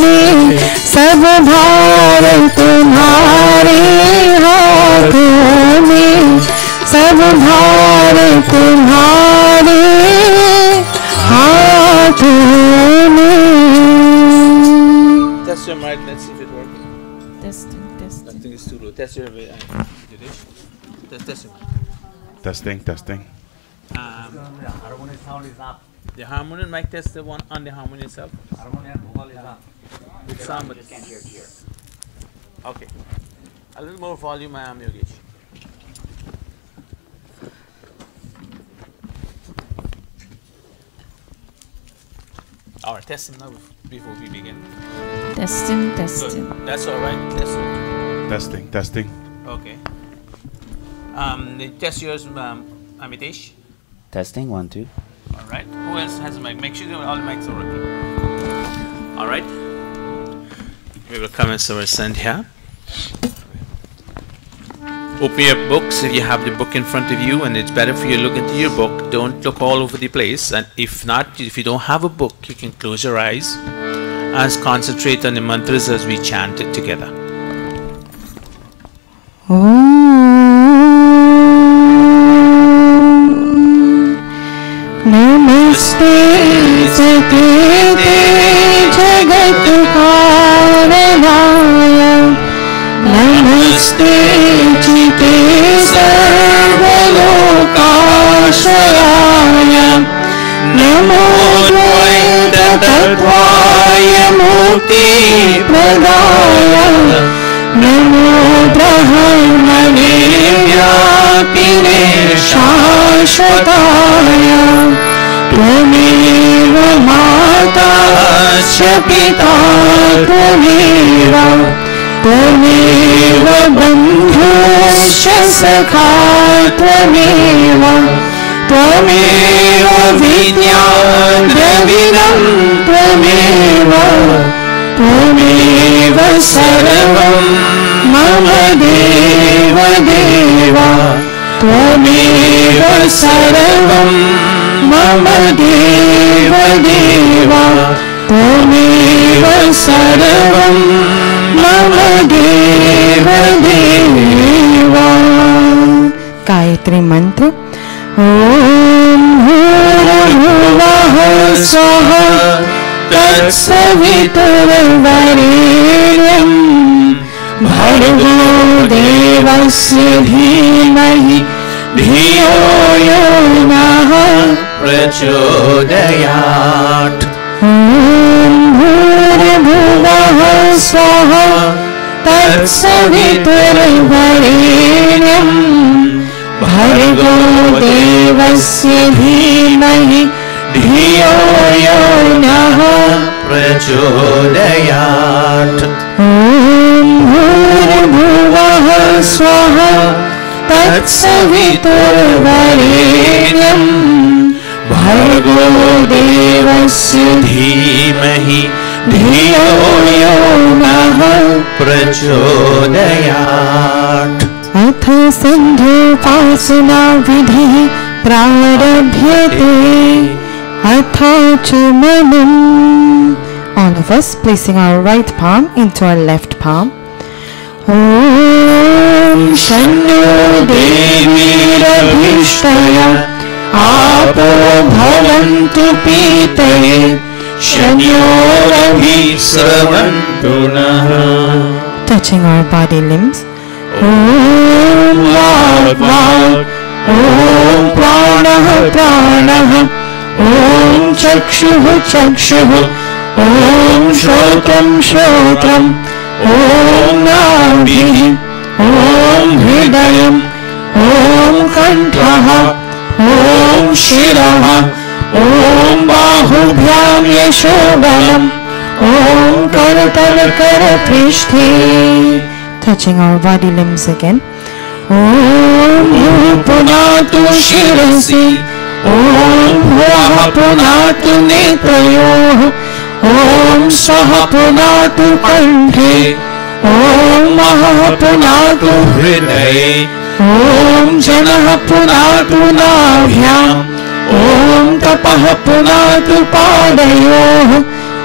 में, सब भार तुम्हारे हाथों में, सब भार तुम्हारे हाथों में. Test your mic, let's see if it works. Testing. I think it's too low. Test your mic. Test your mic. Testing. Harmony sound is up. The harmony mic test, the one on the harmony itself. Harmony and vocal is up. With sound, but just can't hear it here. Okay. A little more volume, I am Yogesh. All right, testing now before we begin. Testing. Good. That's all right. Testing. Okay. Test yours, Amitesh. Testing 1 2. All right. Who else has a mic? Make sure all the mics are working. All right. We will commence our send here. Open your books if you have the book in front of you, and it's better for you to look into your book. Don't look all over the place. And if not, if you don't have a book, you can close your eyes and concentrate on the mantras as we chant it together. नमस्ते सते जगत कारणाय, नमस्ते चिते सर्वलोकाश्रयाय, नमो द्वैततत्त्वाय मुक्तिप्रदाय, नमो ब्रह्मणे व्यापिने शाश्वताय, त्वमेव माता च पिता त्वमेव, त्वमेव बन्धुश्च सखा त्वमेव, त्वमेव विद्या द्रविणं त्वमेव, त्वमेव सर्वं मम देव देव, त्वमेव सर्वं मम देव देव, त्वमेव सर्वं मम देव देव. गायत्री मंत्र. ओम भूर्भुवः स्वः तत्सवितुर्वरेण्यं भर्गो देवस्य धीमहि धियो यो नः प्रचोदयात्. ओम भूर्भुवः स्वः तत्सवितुर्वरेण्यं भर्गो देवस्य धीमहि धियो यो नः प्रचोदयात्. ओम भूर्भुवः स्वः तत्सवितुर्वरेण्यं भर्गो देवस्य धीमहि धियो यो नः प्रचोदयात्. अथ संध्योपासना विधिः प्रारभ्यते. अथाचमनम्. All of us placing our right palm into our left palm. Om Shanno Devirabhishtaya Apo Bhavantu Pitaye Shanyorabhisravantu Naha. Touching our body limbs. Om Vak Om Pranah Pranah. Om Chakshuh Chakshuh. Om Shrotam Shrotam. Om Nabhi. Om Hridayam. Om Kantha. Om Shirah. Om Bahubhyam Yashobalam. Om Karatal Karaprishthe. Touching our body limbs again. Om Punatu Shirasi. Om Bhuah Punatu Netrayoh. Om Swaha Punatu Kanthe. Om Maha Punatu Hridaye. Om Janah Punatu Nabhyam. Om Tapah Punatu Padayoh.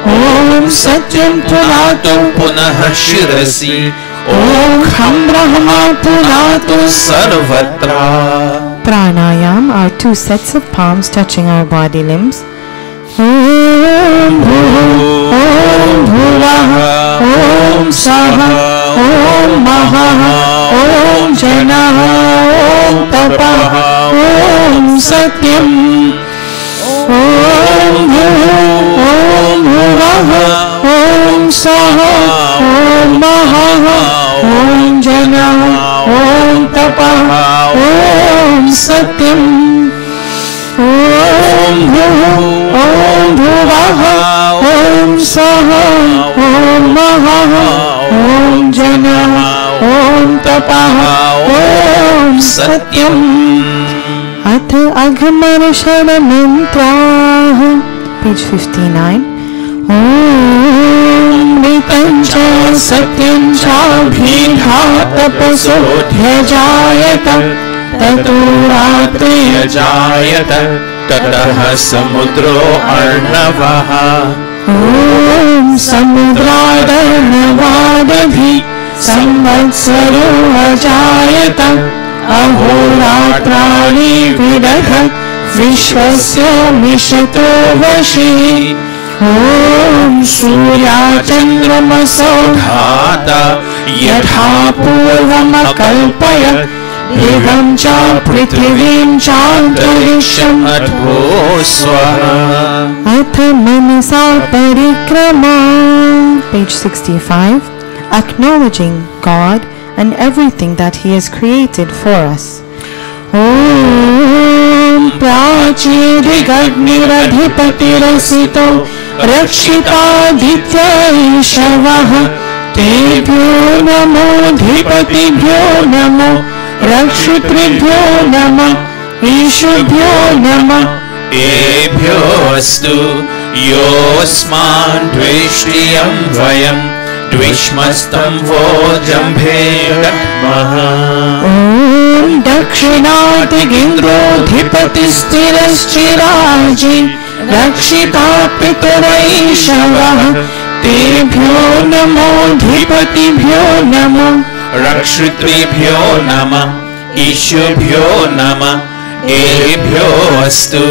Om Satyam Punato Punaha Shirasi. Om Kham Brahma Punato Sarvatra. Pranayam are 2 sets of palms touching our body limbs. Om Bhuvaha, Om Saha, Om Mahaha, Om Janaha, Om Tapaha, Om Satyam. Om Bhuvaha, Om Saha, Om Mahaha, Om Janaha, Om Tapaha, Om Satyam. Om Bhuvaha, Om Saha, Om Mahaha, Om Janaha, Om Tapaha, Om Satyam. Atha Agmarshana Mantraha, page 59. Om Nitancha Satyam Chabhidhatapaso Dhajayata Tato Ratri Jayata Tataha Samudro Arnavaha. Om Samudradarnavadabhi Samvatsaro Ajayata Ahoratrani Vidadhat Vishwasya Mishato Vashi. Om Surya Chandramaso Dhata Yatha Purvamakalpayat Devam cha prithivim cha antariksham Adho Swaha. Atha manasa parikrama, page 65. Acknowledging God and everything that He has created for us. Om Prachirigadniradhipatirasito Rakshitaditya Ishavaha Tebhyo Namo Dhipatibhyo Namo Rakshitribhyo Nama Ishubhyo Nama Ebhyostu Yosman Dvishtiyam Vayam Dvishmastam Vojambhe Datmaha. Om Dakshinati Gindro Dhipatistilaschiraji Rakshita Pitaraishavaha Tebhyo Namo Dhipatibhyo Namo Rakshitribhyo Nama Ishubhyo Nama Ebhyo Astu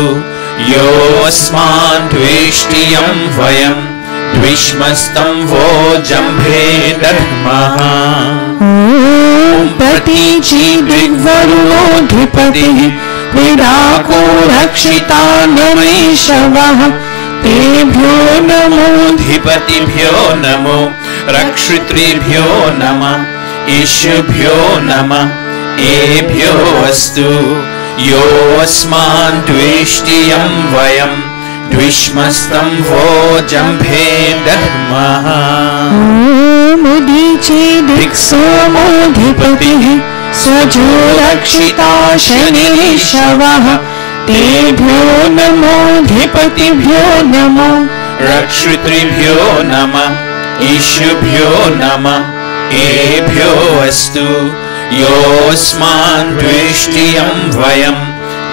Yosman Dvishtiyam Vayam Dvishmastam Vojambhe Datmaha. Om Pratichi Digvarulo Dhipati Vidako Rakshita Namishavaha Tebhyo Namo Dhipatibhyo Namo Rakshitribhyo Nama Ishubhyo Nama Ebhyo Astu Yosman Dvishtiyam Vayam Dvishmastam Vojambhe Datmaha. Om Udichi Diksomo Dhipati Swajo Rakshita Shanishavaha Tebhyo Namo Dhipatibhyo Namo Rakshitribhyo Nama Ishubhyo Nama Ebhyo Astu Yosman Dvishtiyam Vayam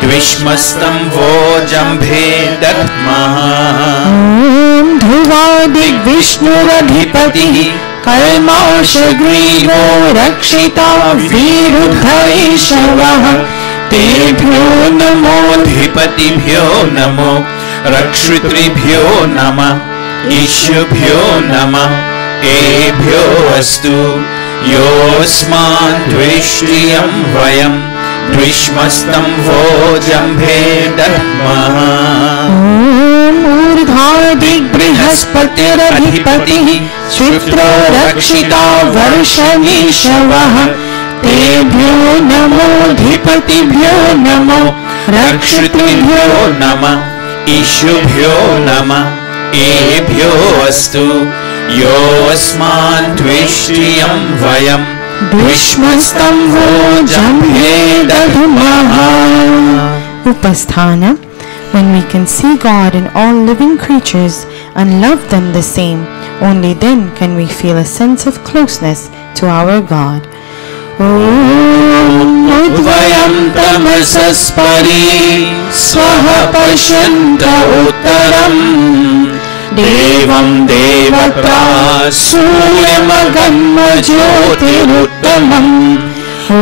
Dvishmastam Vojambhe Datmaha. Om Dhuvadik Vishnuradhipati Kalmashagrivo Rakshita Viruddhaishavaha Tebhyo Namo Dhipatibhyo Namo Rakshitribhyo Nama Ishubhyo Nama Ebhyo Astu Yosman Dvishtiyam Vayam Dvishmastam Vojambhe Datmaha. Om Urdhadik Brihaspatiradhipati Shvitra Rakshita Varshanishavaha Tebhyo Namo Dhipatibhyo Namo Rakshitribhyo Nama Ishubhyo Nama Ebhyo Astu Yosman Dvishtiyam Vayam Dvishmastam Vojambhe Datmaha. Upasthana. When we can see God in all living creatures and love them the same, only then can we feel a sense of closeness to our God. Om Udvayam Tamasaspari Swaha Pashyanta Uttaram Deva देवं देवता सूर्यमगन्म ज्योतिरुत्तमम् ॐ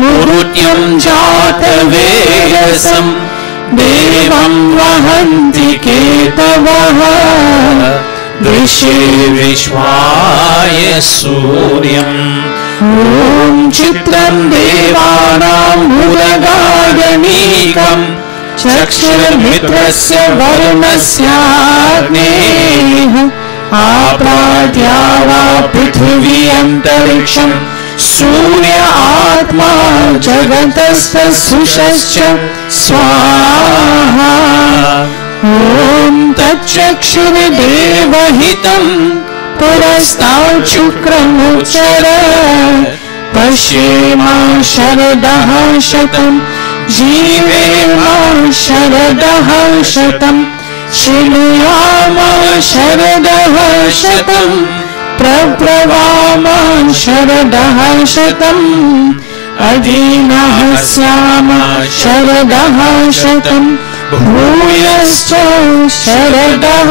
मृत्युं जातवेदसं देवं वहन्ति केतवः दृशे विश्वाय सूर्यम् ॐ चित्रं देवानां उदगायनीकम् चक्षुर्मित्रस्य वरुणस्याग्नेः आप्राद्या वा पृथिवी अन्तरिक्षम् सूर्य आत्मा जगतस्तसुषश्च स्वाहा ॐ तच्चक्षुर्देवहितम् पुरस्तात् शुक्रमुच्चर पश्येमा शरदः शतम् जीवेमा शरदः शतम् शृणुयामा शरदः शतम् प्रब्रवामा शरदः शतम् अधीनः स्यामा शरदः शतम् भूयश्च शरदः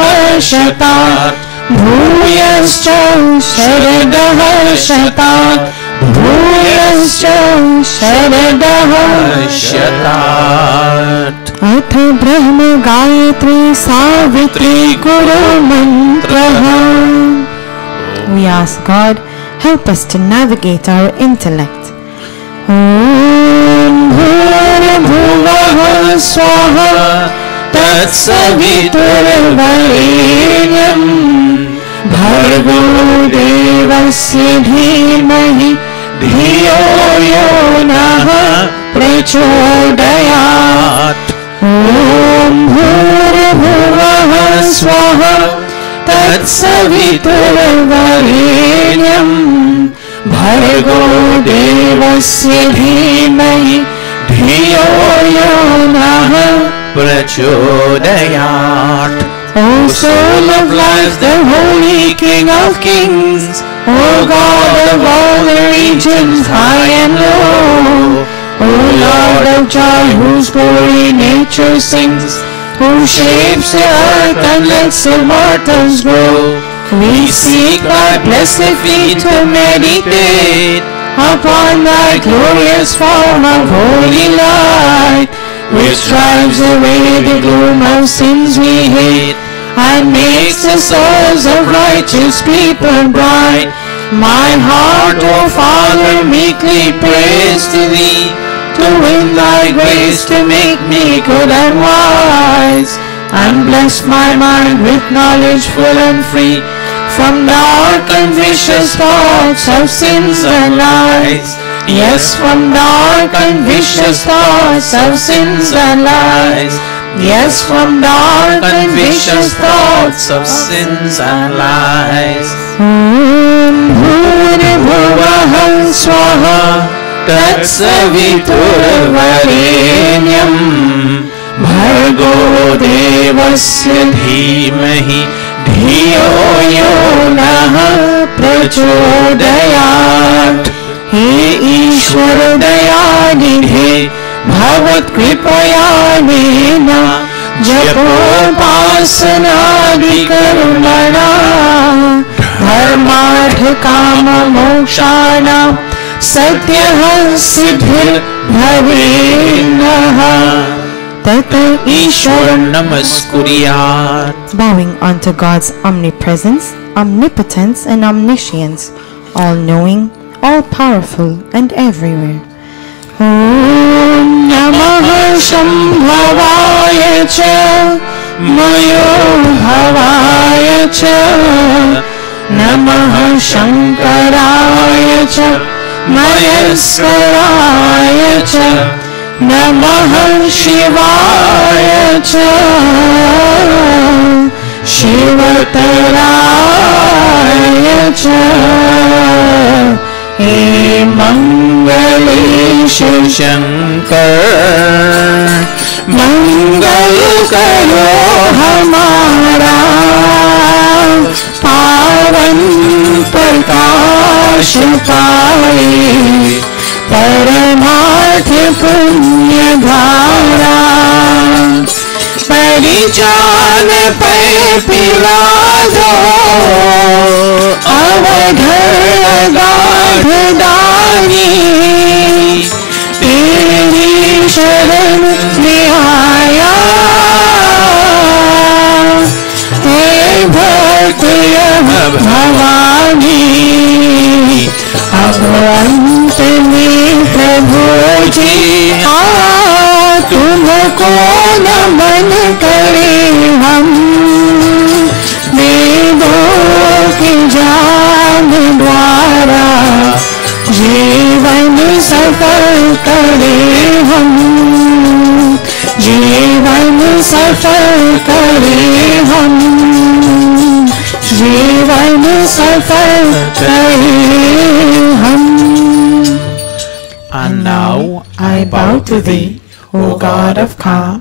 शतात् भूयश्च शरदः शतात् भूयश्च शरदः शतात् अथ ब्रह्म गायत्री सावित्री गुरु मंत्रः. We ask God, help us to navigate our intellect. ॐ भूर्भुवः स्वः तत्सवितुर्वरेण्यम् भर्गो देवस्य धीमहि धियो यो नः प्रचोदयात् ॐ भूर्भुवः स्वः तत्सवितुर्वरेण्यम् भर्गो देवस्य धीमहि धियो यो नः प्रचोदयात्. O soul of life, the holy King of kings, O God of all the regions high and low, O Lord of joy, whose glory nature sings, who shapes the earth and lets the mortals grow, we seek thy blessed feet to meditate upon thy glorious form of holy light, which drives away the gloom of sins we hate and makes the souls of righteous people bright. My heart, O Father, meekly prays to thee, to win thy grace to make me good and wise, and bless my mind with knowledge full and free from dark and vicious thoughts of sins and lies. Yes, from dark and vicious thoughts of sins and lies. Yes, from dark and vicious thoughts of sins and lies. Bhuribhuvah swaha tatsaviturvarenyam bhargo devasya dhimahi धियो यो नः प्रचोदयात्. हे ईश्वर दयानिधे भवत्कृपयानेन जपोपासनादिकर्मणा धर्मार्थकाममोक्षाणां सद्यः सिद्धिर्भवेन्नः. तत ईश्वर नमस्कुर्यात्. Bowing unto God's omnipresence, omnipotence and omniscience, all-knowing, all-powerful and everywhere. Om Namah Shambhavaya Cha Mayo Bhavaya Cha Namah Shankaraya Cha Mayaskaraya Cha Namah Shivaya Cha Shivataraya Cha. हे मंगलेश शंकर मंगल करो हमारा पावन प्रकाश पाए परमार्थ पुण्य धारा परिचार तन पे पिला दो, अवघर गाठ दानी, तेरी शरण में आया, हे भक्त भवानी। अब अंत में प्रभु जी तुमको नमन करे हम, वेदों के ज्ञान द्वारा जीवन सफल करे हम, जीवन सफल करे हम, जीवन सफल करे हम। And now I bow to thee, O God of calm,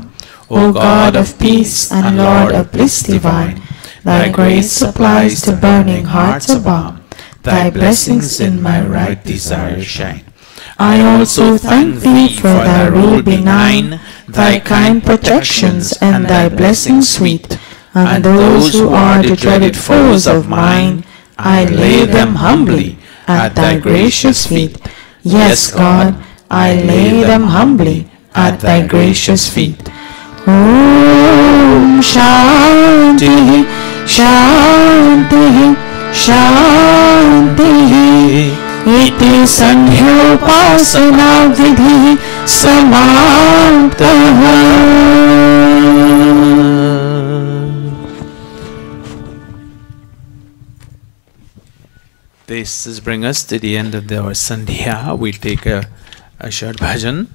O God of peace and Lord of bliss divine. Thy grace supplies to burning hearts a balm. Thy blessings in my right desire shine. I also thank thee for thy rule benign, thy kind protections and thy blessings sweet. And those who are the dreaded foes of mine, I lay them humbly at thy gracious feet. Yes, God, I lay them humbly at thy gracious feet. Om Shanti Shanti Shanti iti sandhyopasana vidhi samaptah. This is bring us to the end of our Sandhya. We'll take a short bhajan.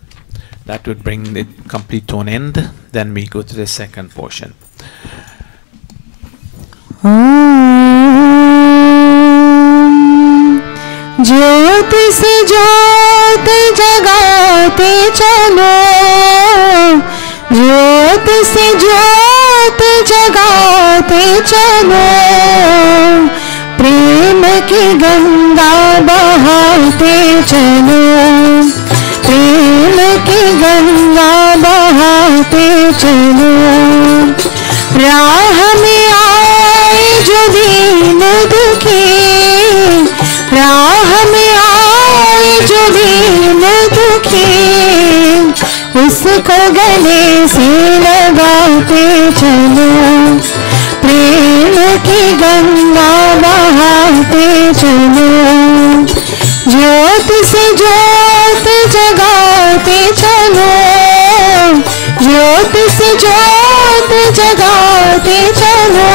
That would bring the complete to an end. Then we go to the second portion. ज्योति से ज्योति जगाते चलो, ज्योति से ज्योति जगाते चलो, प्रेम की गंगा बहाते चलो, प्रेम की गंगा बहाते चलो। राह में आए जो दीन दुखी, राह में आए जो दीन दुखी, उसको गले से लगाते चलो, प्रेम की गंगा बहाते चलो। ज्योति से ज्योति जगाते चलो, ज्योति से ज्योति जगाते चलो,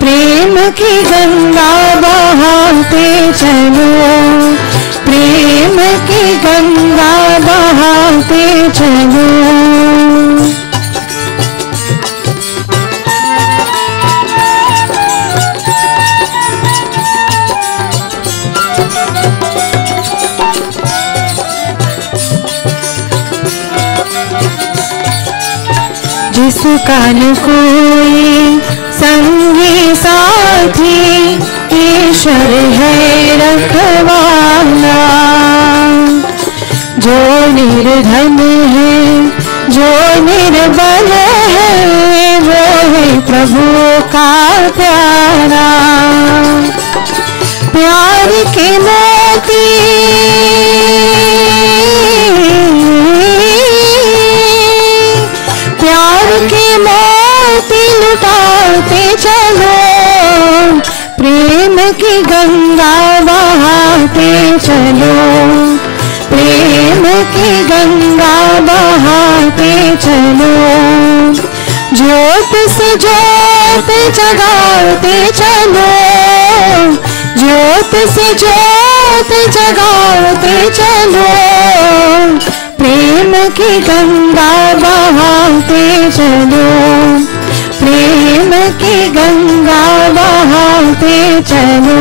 प्रेम की गंगा बहाते चलो, प्रेम की गंगा बहाते चलो। जिसका न कोई संगी साथी, ईश्वर है रखवाला। जो निर्धन है, जो निर्बल है, वो है प्रभु का प्यारा। प्यार के मोती प्यार के मोती लुटाते चलो, प्रेम की गंगा बहाते चलो, प्रेम की गंगा बहाते चलो। ज्योत से ज्योत जगाते चलो, ज्योत से ज्योत जगाते चलो, प्रेम की गंगा बहाते चलो, प्रेम की गंगा बहाते चलो।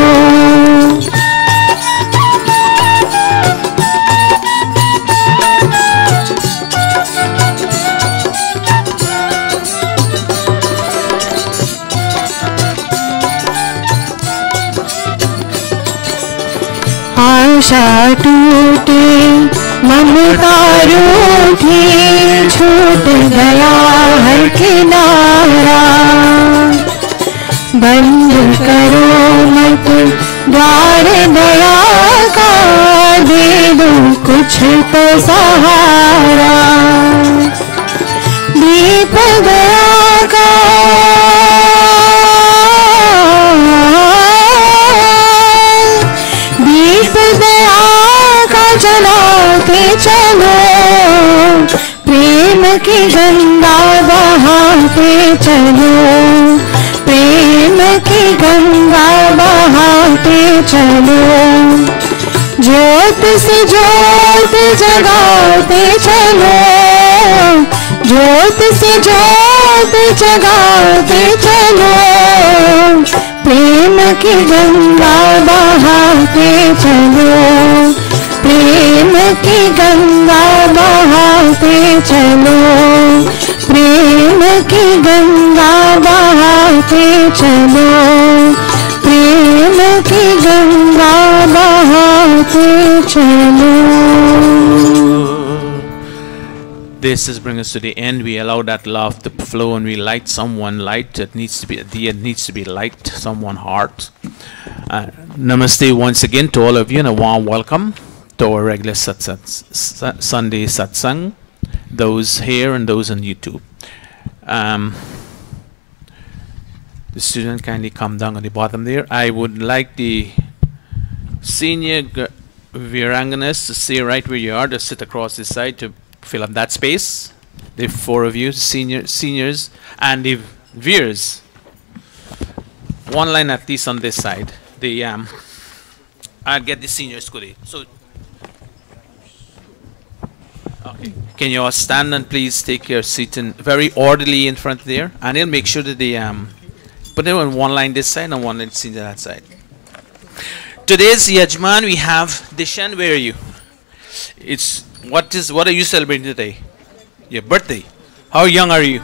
आशा टूटे ममता रूठी छूट गया हर किनारा। बंद करो मत द्वार दया का, दे दो कुछ तो सहारा। दीप दया का जलाते चलो, प्रेम की गंगा बहाते चलो, प्रेम की गंगा बहाते चलो। ज्योत से ज्योत जगाते चलो, ज्योत से ज्योत जगाते चलो, प्रेम की गंगा बहाते चलो, प्रेम की गंगा बहाते चलो, प्रेम की गंगा बहाते चलो, प्रेम की गंगा बहाते चलो। This is bringing us to the end. We allow that love to flow, and we light someone light. That needs to be at the end. Needs to be light someone heart. Namaste once again to all of you, and a warm welcome to our regular Sunday satsang, those here and those on YouTube. The student kindly come down on the bottom there. I would like the senior Viranganas to stay right where you are, to sit across this side to fill up that space. The four of you, seniors, and the Veers. One line at least on this side. I'll get the seniors today. So, okay. Can you all stand and please take your seat in very orderly in front there, and I'll make sure that they put them on one line this side and one line senior that side. Today's Yajman we have Dishan. Where are you? What are you celebrating today? Your birthday. How young are you?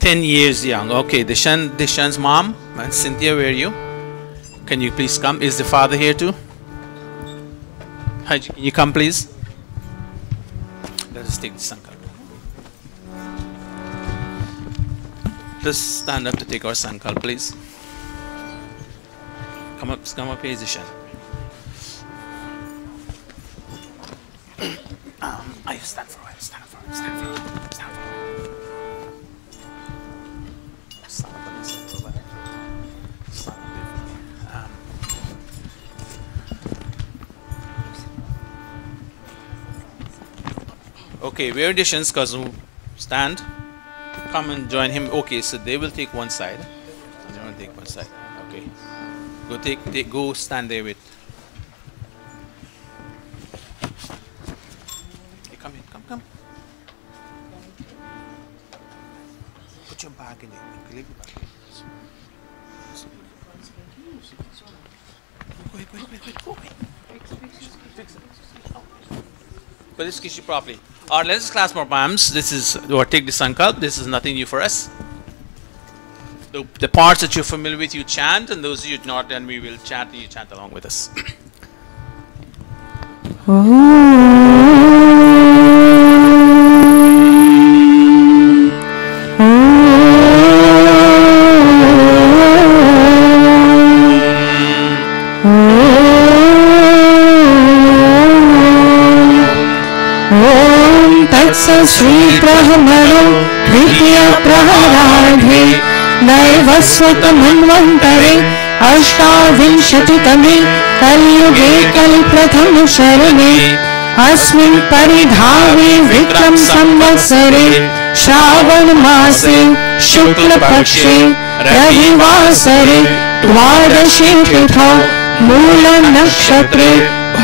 10 years young. Okay, Dishan's mom and Cynthia, where are you? Can you please come? Is the father here too? Haji, can you come please? Let us take the sankalp. Just stand up to take our sankalp, please. Come up here, Dishan. I stand for it, stand for it, stand for it, stand for it. Stand up on this side, over there. Stand up there. Okay, we're Dishan's cousin. Stand. Come and join him. Okay, so they will take one side. And they will take one side. Okay. Go stand there with. Come. Put your bag in it. Leave your bag. Go away. Fix it. But this kiss you properly. Alright, let's class more palms. This is, or take the sankalp. This is nothing new for us. The parts that you're familiar with, you chant, and those you not, then we will chant, and you chant along with us. Shri ब्रह्मणो द्वितीय प्रहराधे नैवस्वत मन्वन्तरे अष्टाविंशतितमे कलियुगे कल्प्रथम शरणे अस्मिन् परिधावे विक्रम संवत्सरे श्रावण मासे शुक्ल पक्षे रविवासरे द्वादशी तिथौ मूल नक्षत्रे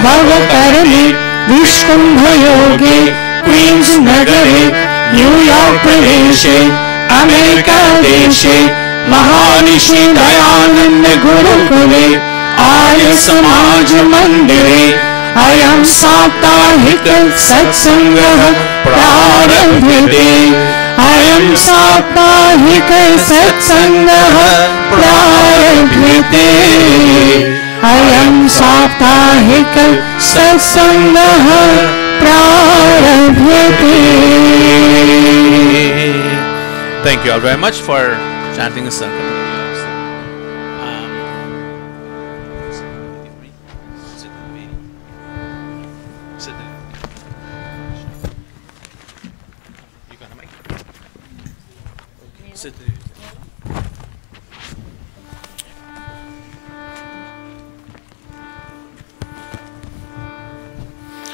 भवकरणे विष्कुम्भ योगे क्वींस नगरे न्यूयॉर्क प्रदेशे अमेरिका देशे महर्षि दयानंद गुरुकुले आर्य समाज मंदिरे अयं साप्ताहिक सत्संगः प्रारभ्यते अयं साप्ताहिक सत्संगः प्रारभ्यते अयं साप्ताहिक सत्संगः प्रारभ्यते. Thank you all very much for chanting the circle.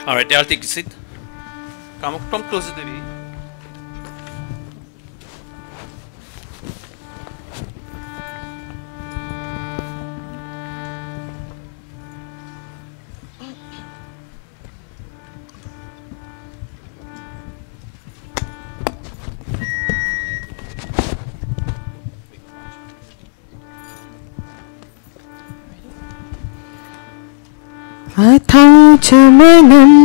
All right, I'll take a seat. Come closer, Devi. अथाचमनम्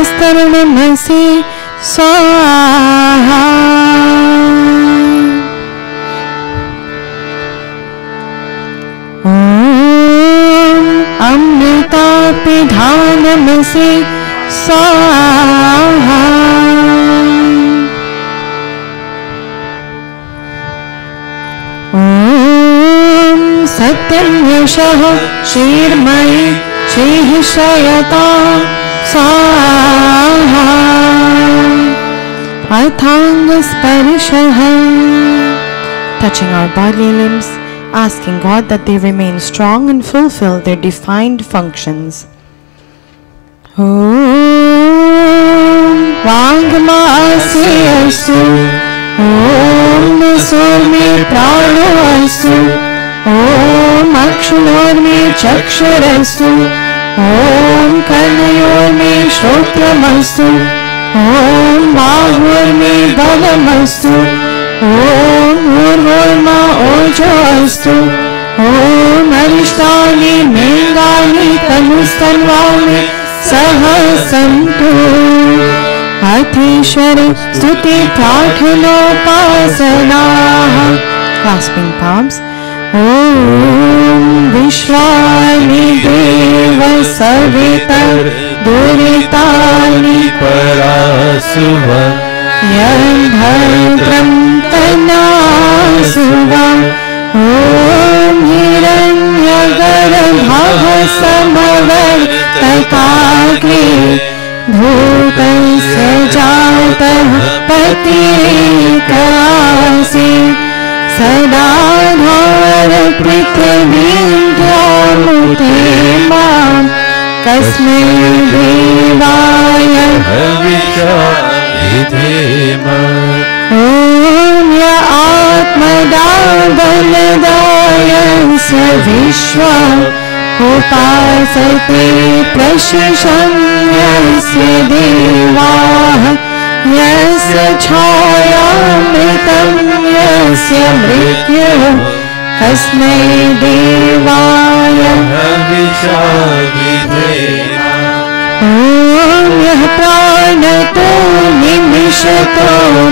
अमृतोपस्तरणमसि स्वाहा. अमृतापिधानमसि स्वाहा. ॐ सत्यं यशः क्षीर्मयि क्षीः शयता स्वाहा. अथाङ्गस्पर्शः, touching our bodily limbs, asking God that they remain strong and fulfill their defined functions. Om Vangmasi astu, Om Surmi Prano astu, Om Akshunormi Chakshurastu, Om Karnayormi Shrotramastu, Om Bahurmi Balamastu, Om Urvorma Ojo astu, Om Arishtani Mengani Tanustanvami Sahasantu. Athishwar Stuti Prarthanopasana. Clasping palms. Om Vishwani Deva Savitar Duritani Parasuva Yam Bhadram Tanasuva. Om Hiranyagarbha Samavartakagri Bhutasya Jatah Patirikasi Sadadhar Prithvindramutema Kasmai Devaya Havisha Om Ya Atmadavanadaya Savishwa Upasate Prashishanyasya Devaha Yasya Chayamritam Yasya Mrityuh Kasmai Devaya Havisha Vidhema. Om Yah Pranato Nimishato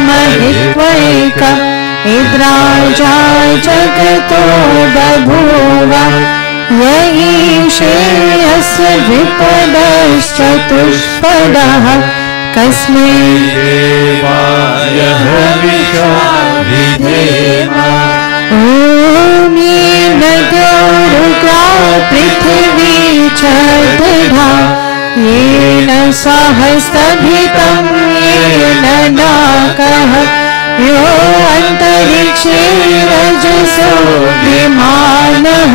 Mahitvaika Idraja Jagato Babhuva Yaishe Yasya Vipadashchatushpadaha Kasmai Devaya Havisha Vidhema. Om Yena Gurukula Prithvi Chadha Yena Sahastabhitam Yena Nakah Yo Antarikshe Rajaso Vimanah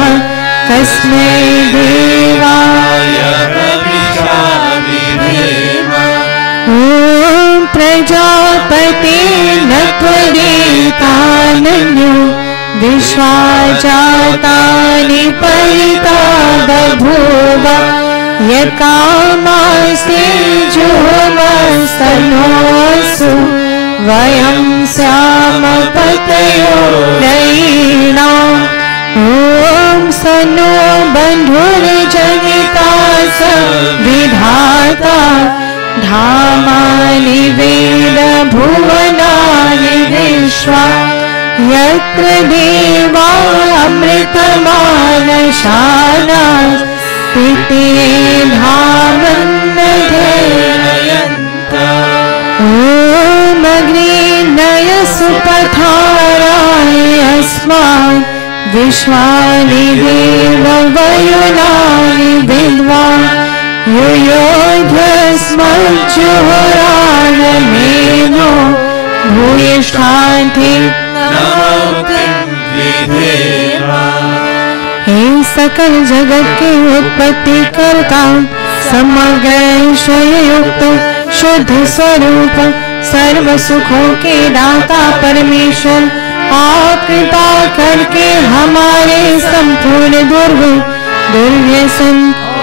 Kasmai Devaya Havisha Vidhema. Om Prajapati Nattvaritananyo Vishwajatani Parita Babhuva Yakamaste Juhamastanosu Vayam श्यामपतयो रयीणाम् ॐ सनो बन्धुर्जनिता स विधाता धामानि वेद भुवनानि विश्वा यत्र देवा अमृतमानशानाः पिते धामन्नधेयन्तः ॐ अग्निर्नय सुपथाराय अस्मान् विश्वानि देव वयुनानि विद्वान् युयोध्यस्मज्जुहोराणमेनो भूयिष्ठान्ति हे सकल जगत के उत्पत्ति करता समग्र ऐश्वर्य युक्त शुद्ध स्वरूप सर्व सुखों के दाता परमेश्वर आप कृपा करके हमारे संपूर्ण दुर्व्यसन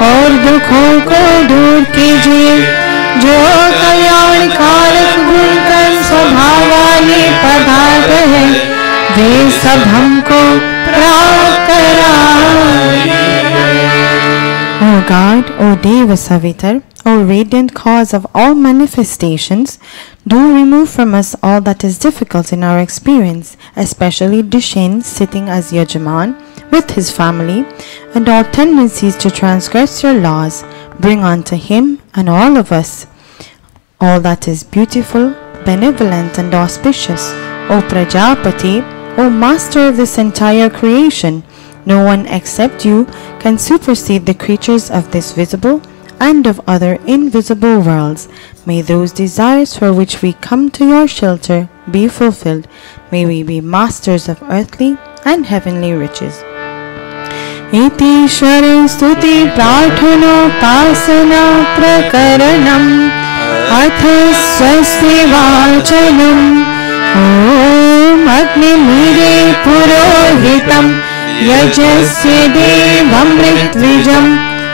और दुखों को दूर कीजिए। जो कल्याण कारक गुण कर्म स्वभाव वाले पदार्थ है वे सब हमको प्राप्त कराइए। O God, O Deva Savitar, O radiant cause of all manifestations, do remove from us all that is difficult in our experience, especially Dishen sitting as Yajaman with his family, and all tendencies to transgress your laws. Bring unto him and all of us all that is beautiful, benevolent, and auspicious. O Prajapati, O Master of this entire creation, no one except you can supersede the creatures of this visible and of other invisible worlds. May those desires for which we come to your shelter be fulfilled. May we be masters of earthly and heavenly riches. Iti Shwara Stuti Prarthanopasana Prakaranam Atha Swasti Vachanam Om Agni Mire Purohitam Yajasya Devamritwijam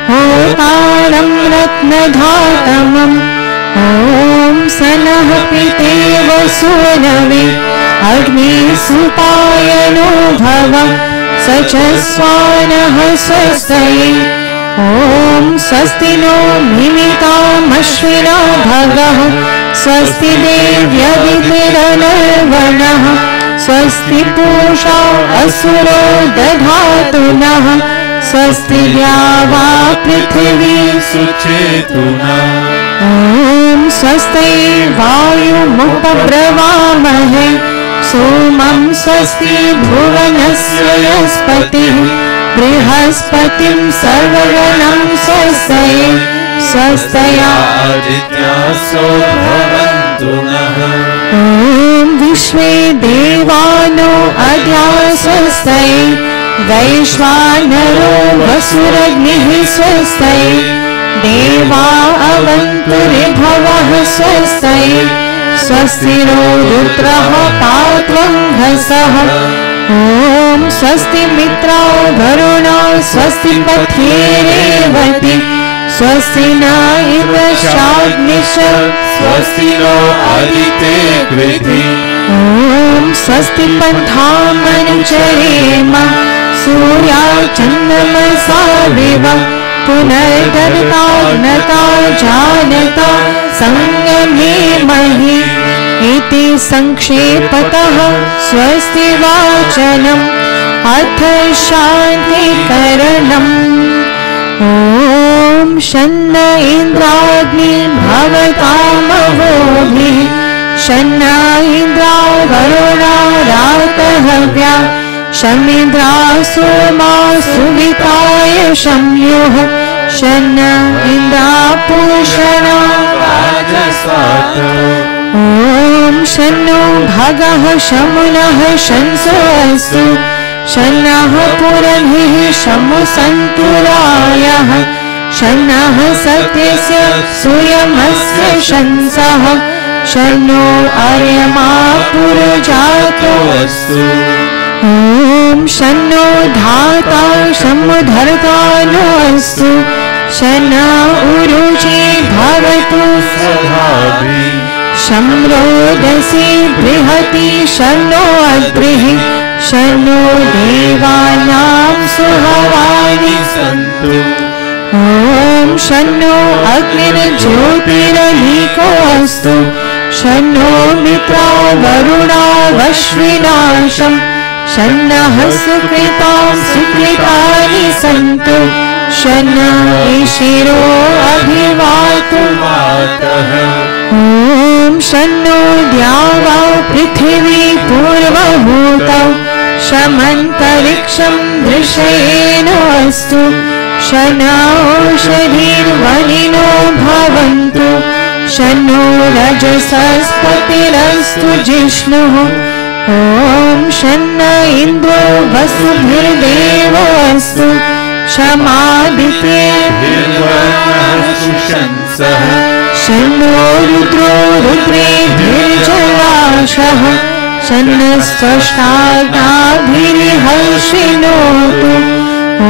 Hotaram Ratnadhatamam Om Sanah Piteva Surave Agni Supayano Bhava Sachaswanah Swastai Om Swasti no Mimitam Ashvina Bhagah Swasti Devyaditiranarvanah Swasti Pusha Asuro Dadhatunah Swasti Vyava Prithvi Suchetunah Om Swasti Vayu Mupabravamahe Somam Swasti Bhuvanasya Yaspati Brihaspatim Sarvaganam Swastai Swastaya Adityaso Bhavantuna Om Vishve Devano Adya Swastai Vaishvanaro Vasuragnihi Swastai Deva Avanturibhavah Swastai Swastiro Rudraha Patvam Ghasaha Om Swasti Mitra Varuna Swasti Pathirevati Swasti na Shagnisha Swasti no Adite Kriti Om Swasti Panthamanacharema Surya Chandamasa Viva Punardarta Gnata Janata Sangame Mahi Iti Sankshepataha Swasti Vachanam Atha Shanti Karanam Om Shanna Indragni Bhavatamavobhi Shanna Indra Varuna Ratahavya Shamindra Suma Suvitaya Shamyuha Shanna Indra Pushana Vajasvata Om Shanno Bhagah Shamunah Shanso Astu Shannah Puranhi Shamu Santurayah Shannah Satyasya Suryamasya Shansah Shanno Aryama Purajato Astu Om Shanno Dhata Shamudharta No Astu Shanna Uruji Bhavatu Sadhabi शम्रोदसी बृहति शन्नो अद्रिः शन्नो देवानां सुहवानि सन्तु ॐ शन्नो अग्निर्ज्योतिरधिको अस्तु शन्नो मित्रा वरुणा वश्विनाशम् शन्नः सुकृतां सुकृतानि सन्तु शन्नो ईशिरो अभिवातु वातः ॐ शन्नो द्यावा पृथिवी पूर्वभूतौ शमन्तरिक्षं दृशयेन अस्तु शनौषधीर्वनिनो भवन्तु शन्नो रजसस्पतिरस्तु जिष्णुः ॐ शन्न इन्द्रो वसुभिर्देवो अस्तु क्षमादित्येर्भिर्वशंसः शन्नो रुद्रो रुद्रेभिर्जलाशः शन्नस्त्वष्टाभिर्हर्षिणोतु ॐ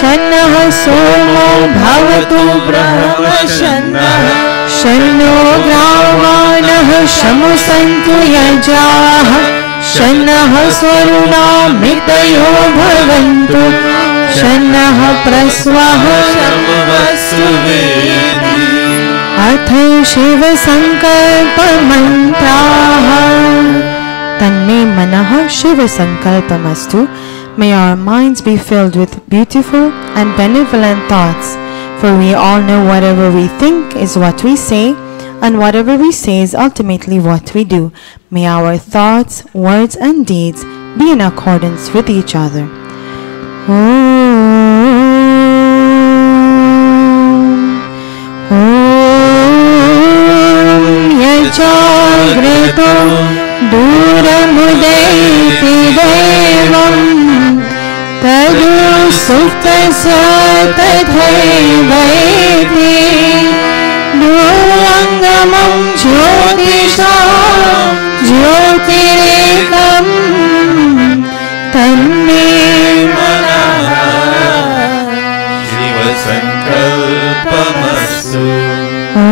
शन्नः सोमो भवतु ब्रह्मशन्नः शन्नो ग्रावाणः शमुसन्तु यजाः शन्नः स्वरुणामृतयो भवन्तु शन्नः प्रस्वः अथ शिवसङ्कल्पमन्त्राः तन्मे मनः शिवसङ्कल्पमस्तु. May our minds be filled with beautiful and benevolent thoughts, for we all know whatever we think is what we say, and whatever we say is ultimately what we do. May our thoughts, words and deeds be in accordance with each other. Yajagrito duramudeti devam तदु सुप्तस्य तथैवैति दूरङ्गमं ज्योतिषां ज्योतिरेकं तन्मे मनः शिवसङ्कल्पमस्तु ॐ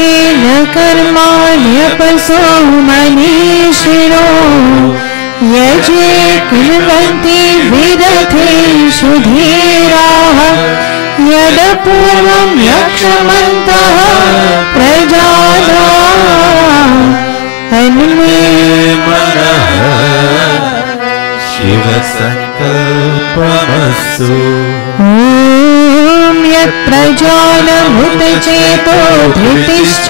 येन कर्माण्यपसो मनीषिणो यजे कुर्वन्ति विदधेषु धीराः यदपूर्वं यक्षमन्तः प्रजानां तन्मे मनः शिवसङ्कल्पमस्तु ॐ यत्प्रजानमुतचेतो धृतिश्च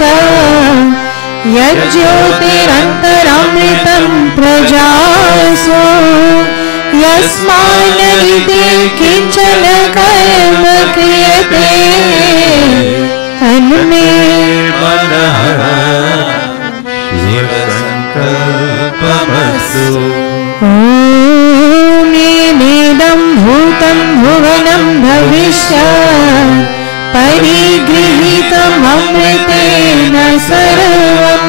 यज्ज्योतिरन्तरामृतं प्रजासु यस्मान्निते किञ्चन कर्म क्रियते तन्मे मनः शिवसङ्कल्पमस्तु ॐ येनेदं भूतं भुवनं भविष्यत् परिगृहीतममृतेन सर्वं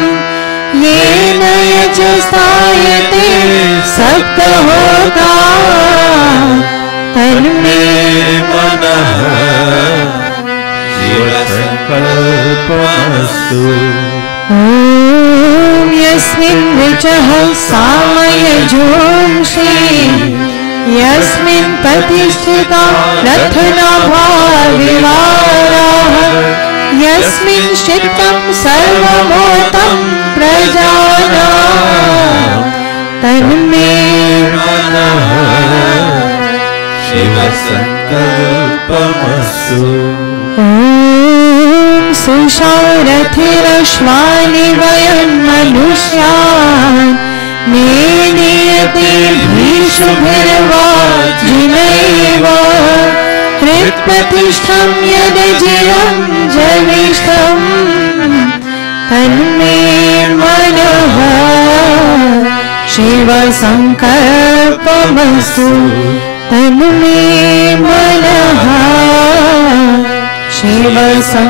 येन यजस्तायते सप्तहोता तन्मे मनः शिवसङ्कल्पमस्तु ॐ यस्मिन् ऋचः सामयजोंषि यस्मिन् प्रतिष्ठिता रत्नभा विवाराः यस्मिन् चित्तं सर्वभूतं प्रजानां तन्मे मनः शिवसङ्कल्पमस्तु ॐ सुषारथिरश्वानि वयं मनुष्यान् मेनीयते भीषुभिर्वाजिनैव हृत्प्रतिष्ठं यदजिरं जनिष्ठं तन्मे मनः शिवसङ्कल्पमस्तु तन्मे मनः शिवसङ्कल्पमस्तु.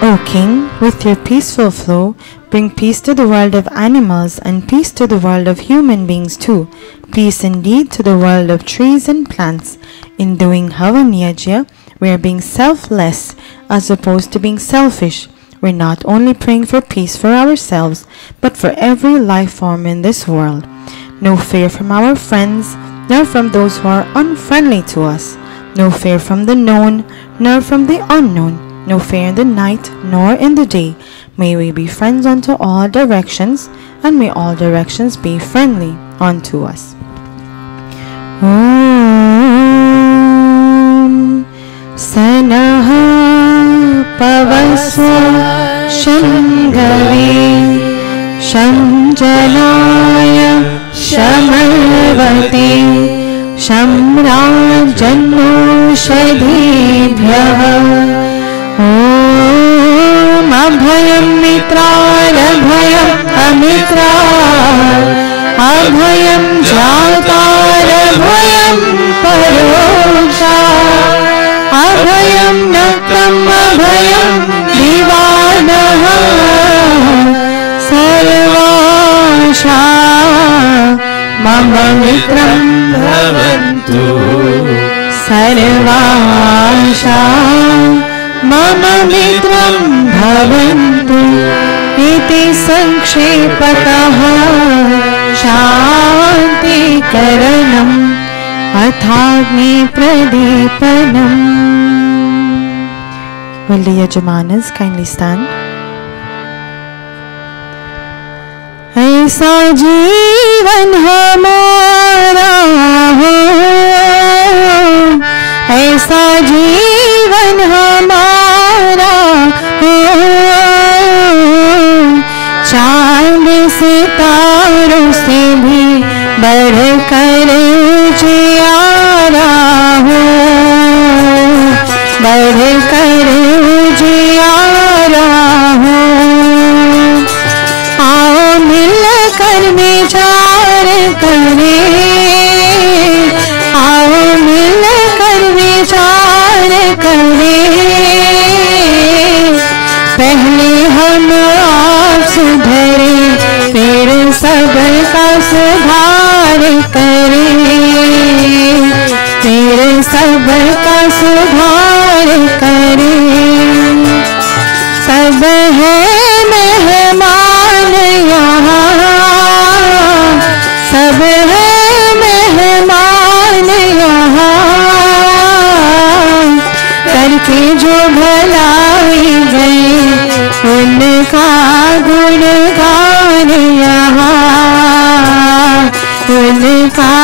O King, with your peaceful flow, bring peace to the world of animals and peace to the world of human beings too. Peace indeed to the world of trees and plants. In doing Havan Yajna, we are being selfless, as opposed to being selfish. We're not only praying for peace for ourselves, but for every life form in this world. No fear from our friends, nor from those who are unfriendly to us. No fear from the known, nor from the unknown. No fear in the night, nor in the day. May we be friends unto all directions, and may all directions be friendly unto us. Om Sanaha Pavasva Shangave Shamjanaya Shamarvati Shamrajanno Shadibhyah. Om Abhayam Mitra Abhayam Amitra Abhayam Jatar Abhayam Parosha Abhayam Nakam Abhayam Divanaha Sarvasha Mama Mitram Bhavantu Sarvasha Mama Mitram Bhavantu Iti Sankshepataha Shanti Karanam Athagni Pradipanam. Will the Yajamanas kindly stand? ऐसा जीवन हमारा हो, ऐसा जीवन हमारा हो, चांद सितारों से भी बढ़कर जियारा हो, बढ़कर जियारा हो। आओ मिलकर विचार करें, आओ मिलकर विचार करें। पहले हम आप सुधरे, फिर सबका सुधार करें, फिर सबका सुधार करें। सब है मेहमान यहाँ, सब है मेहमान यहाँ, करके जो भलाई गए उनका गुणगान यहाँ, उनका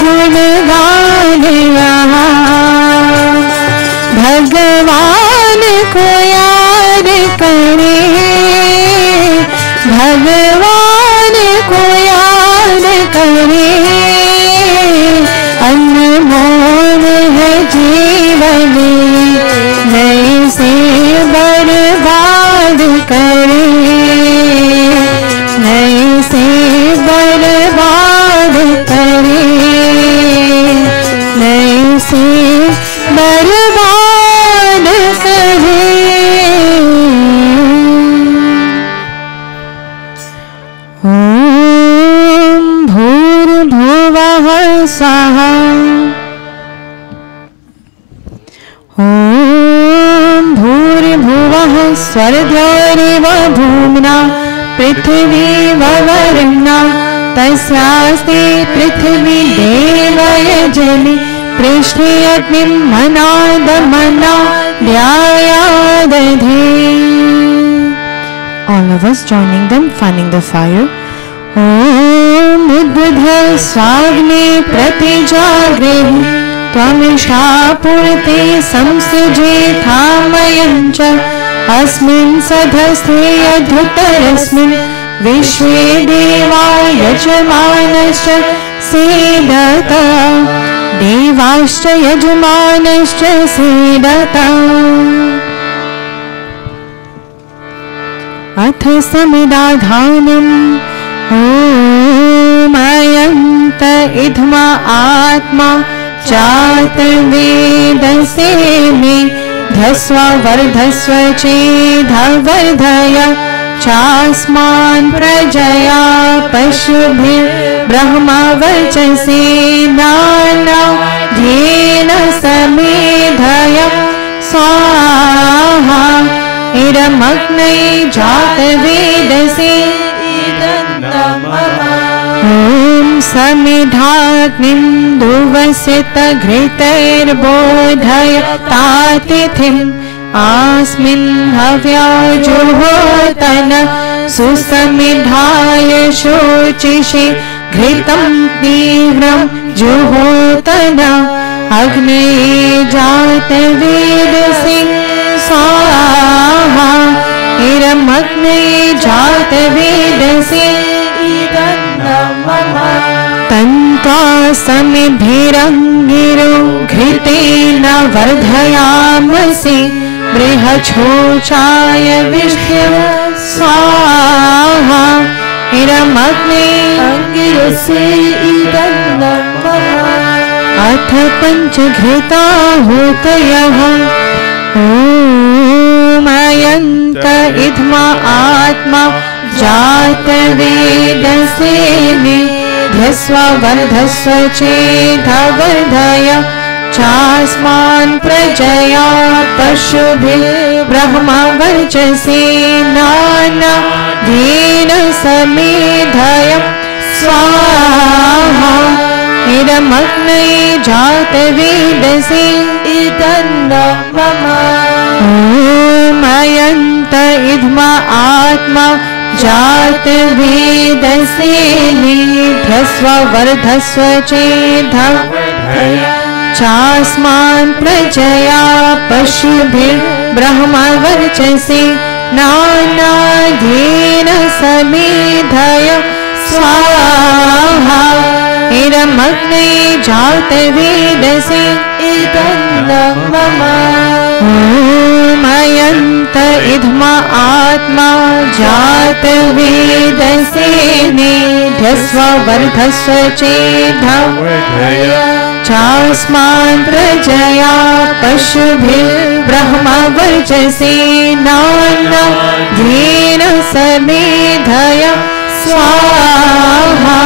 गुणगान यहाँ। भगवान को याद करें, भगवान को याद करें। अनमोल है जीवन, नए से बर्बाद करें, नए से बर्बाद करें, नए से बर्बाद करें। ओम भूर्भुवः स्वः, ओम भूर्भुवः स्वर्धरिव भूम्ना पृथिवी ववरुणा तस्यास्ति पृथिवी देवयजनि पृष्ठे अग्निं मनादमना ध्यायादधे. All of us joining them, fanning the fire. Om Uddha Swagni Pratijagrehi Tvamishapurte Samsuje Thamayancha Asmin Sadhasthe Adhutarasmin Vishwe Deva Yajmanascha Sedata Devascha Yajmanascha Sedata. अथ समिदाधानम् ॐ अयन्त इध्मा आत्मा चात वेदसे मे धस्व वर्धस्व चेधवर्धय चास्मान् प्रजया पशुभिर्ब्रह्मवर्चसे नाना धेन समेधय स्वाहा इदमग्ने जातवेदसे ॐ समिधाग्निं दुवसितघृतैर्बोधय तातिथिम् आस्मिन् हव्याजुहोतन सुसमिधाय शोचिषे घृतं तीव्रं जुहोतन अग्ने जातवेदसे स्वाहा इदमग्ने जातवेदसे तन्त्वा समिभिरङ्गिरो घृतेन वर्धयामसि बृहच्छोचाय विष्णु स्वाहा इदमग्ने अङ्गिरसे अथ पञ्चघृताहुतयः ॐ इद्मा आत्मा जातवेदसे निध्यस्व वर्धस्व चेदवर्धय चास्मान् प्रजया पशुभिः ब्रह्मवर्चसे नानाधीन समेधय स्वाहा इदमग्ने जातवेदसे अयन्त इद्मा आत्मा जातवेदसे निध्यस्व वर्धस्व चेदवर्धय चास्मान् प्रजया पशुभिः ब्रह्मवर्चसे नानाधीन समेधय स्वाहा इदमग्ने जातवेदसे अयन्त इद्मा आत्मा जातवेदसे निध्यस्व वर्धस्व चेदवर्धय चास्मान् प्रजया पशुभिः ब्रह्मवर्चसे नानाधीन समेधय स्वाहा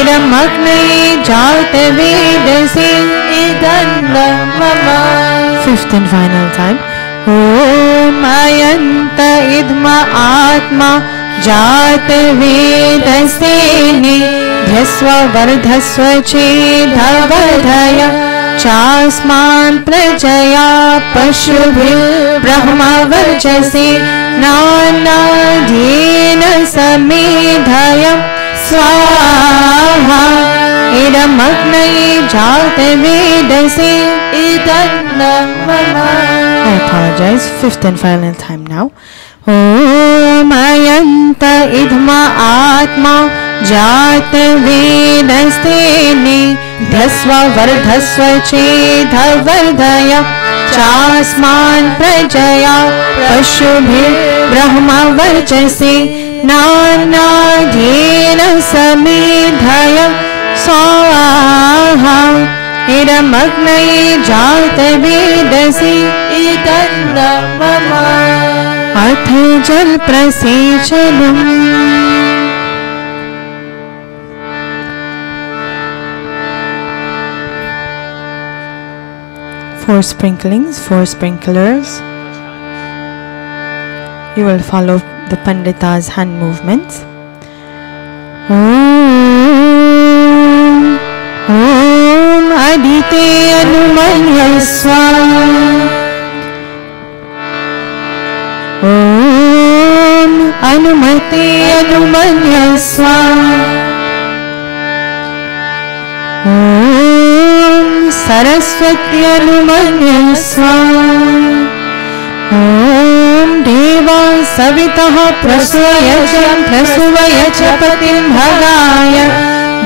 इदमग्ने जातवेदसे Fifth and final time. ॐ अयन्त इद्मा आत्मा जातवेदसे निध्यस्व वर्धस्व चेदवर्धय चास्मान् प्रजया पशुभिः ब्रह्मवर्चसे नानाधीन समेधय स्वाहा इदमग्ने जातवेदसे I apologize. Fifth and final time now. ॐ अयन्त इद्मा आत्मा जातवेदसे निध्यस्व वर्धस्व चेदवर्धय चास्मान् प्रजया पशुभिः ब्रह्मवर्चसे नानाधीन समेधय स्वाहा इदमग्ने जातवेदसे अथ जलप्रसेचनम् Four sprinklings, four sprinklers. You will follow the Pandita's hand movements. Om Adite Anumanyaswa. Om Anumate Anumanyaswa. Om Saraswati Anumanyaswa. Om Deva Savitah Prasuvaya Chapatim Bhagaya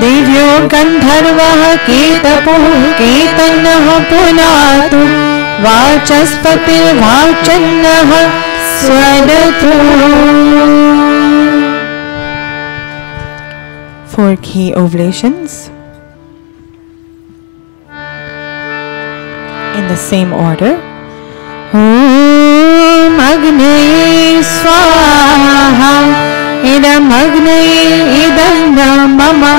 Devyo Gandharvah Ketapuh Ketanah Punatu Vachaspati Vachanah Swadatu. Four key ovulations in the same order. Om Agni Swaha Idam Agni Idam Mama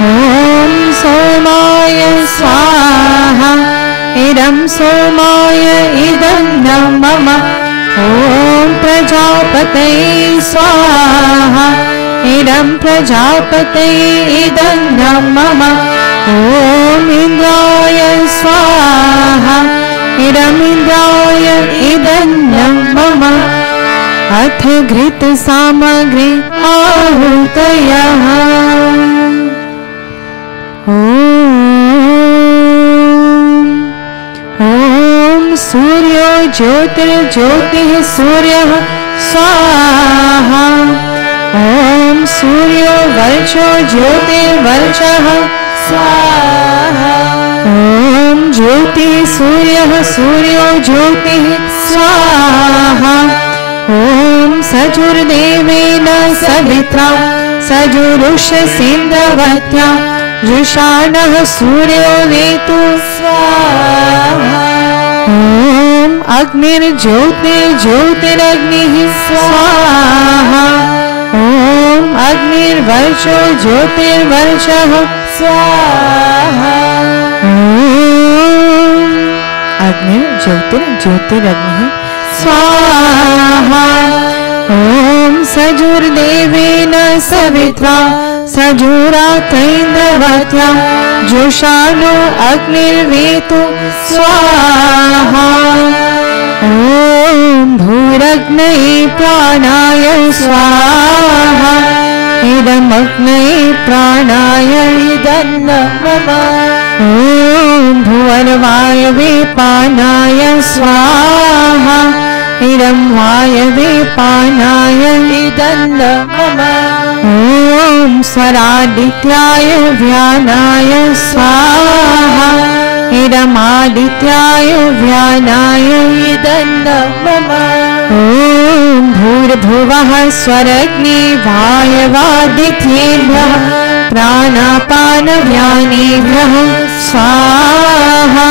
Om Somaya Swaha Idam सोमाय इदं मम ॐ प्रजापतये स्वाहा इदं प्रजापतये इदं मम ॐ इन्द्राय स्वाहा इदम् इन्द्राय इदं मम अथ घृत सामग्री आहुतयः ॐ सूर्यो ज्योतिर्ज्योतिः सूर्यः स्वाहा ॐ सूर्यो वर्चो ज्योतिर्वर्चः स्वाहा ॐ ज्योतिः सूर्यः सूर्यो ज्योतिः स्वाहा ॐ सजुर्देवेन सवित्रा सजुरुषसीन्दवत्या जुषाणः सूर्यो वेतु स्वाहा ॐ अग्निर्ज्योतिर्ज्योतिरग्निः स्वाहा ॐ अग्निर्वर्चो ज्योतिर्वर्चः स्वाहा ॐ अग्निर्ज्योतिर्ज्योतिरग्निः स्वाहा ॐ सजुर्देवेन सवित्रा सजुरातैन्द्रवत्या जुषाणो अग्निर्वेतु स्वाहा ॐ भूरग्नये प्राणाय स्वाहा इदमग्नये प्राणाय इदं मम ॐ भुवर्वायवे पानाय स्वाहा इदं वायवे पानाय इदं मम ॐ स्वरादित्याय व्यानाय स्वाहा इदमादित्याय व्यानाय इदं मम ॐ भूर्भुवः स्वरग्नि वायवादित्येभ्यः प्राणापानव्यानेभ्यः स्वाहा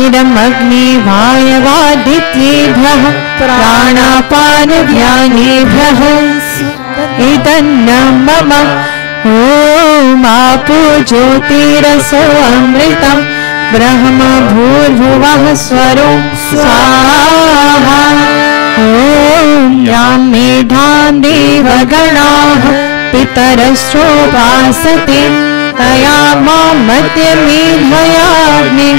इदम् अग्नि वायवादित्येभ्यः प्राणापानव्यानेभ्यः इदं मम ॐ आपो ज्योतिरसो अमृतं ब्रह्म भूर्भुवः स्वरो स्वाहा ॐ यां मेधां देवगणाः पितरश्चोपासते तया मां मध्यमेधयाग्ने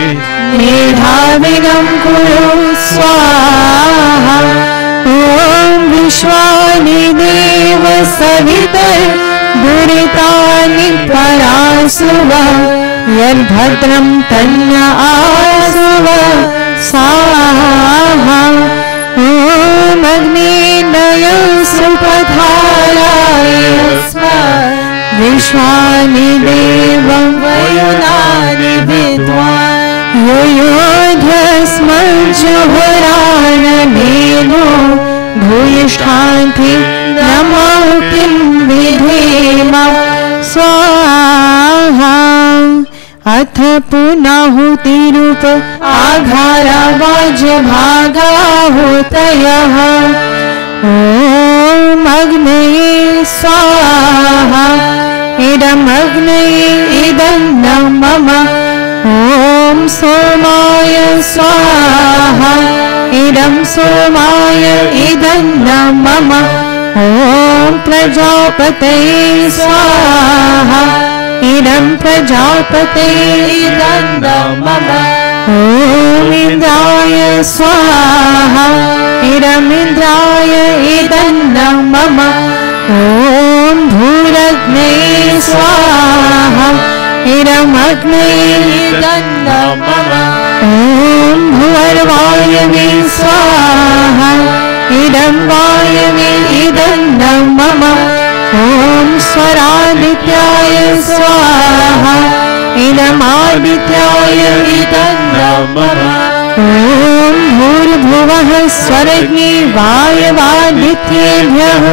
मेधाविगं कुरु स्वाहा ॐ विश्वानि देव सवितर् दुरितानि परासुव यद्भद्रं तन्न आसुव स्वाहा ॐ अग्नेनय सुपधाराय विश्वानि देवं वयुनानि विद्वान् युयोध्यस्मज्जुहुराणमेनो भूयिष्ठान्ति नमो किं विधेम स्वाहा अथ पुनाहुतिरूप आघारवाज्यभागाहुतयः ॐ अग्नये स्वाहा इदमग्नये इदं मम ॐ सोमाय स्वाहा इदं सोमाय इदं मम ॐ प्रजापतये स्वाहा इदं प्रजापतये इदं मम ॐ इन्द्राय स्वाहा इदमिन्द्राय इदं मम ॐ भूरग्नये स्वाहा इदमग्नये इदं मम ॐ भुवर्वायवे स्वाहा इदं वायवे इदं मम ॐ स्वरादित्याय स्वाहा इदमादित्याय इदं मम ॐ भूर्भुवः स्वरग्नि वायवादित्येभ्यः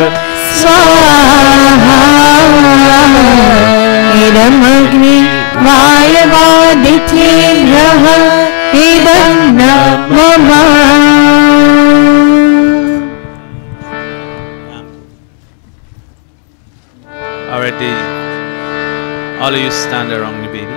स्वाहा इदमग्नि वायवादित्येभ्यः इदं मम Already, all of you stand around the baby.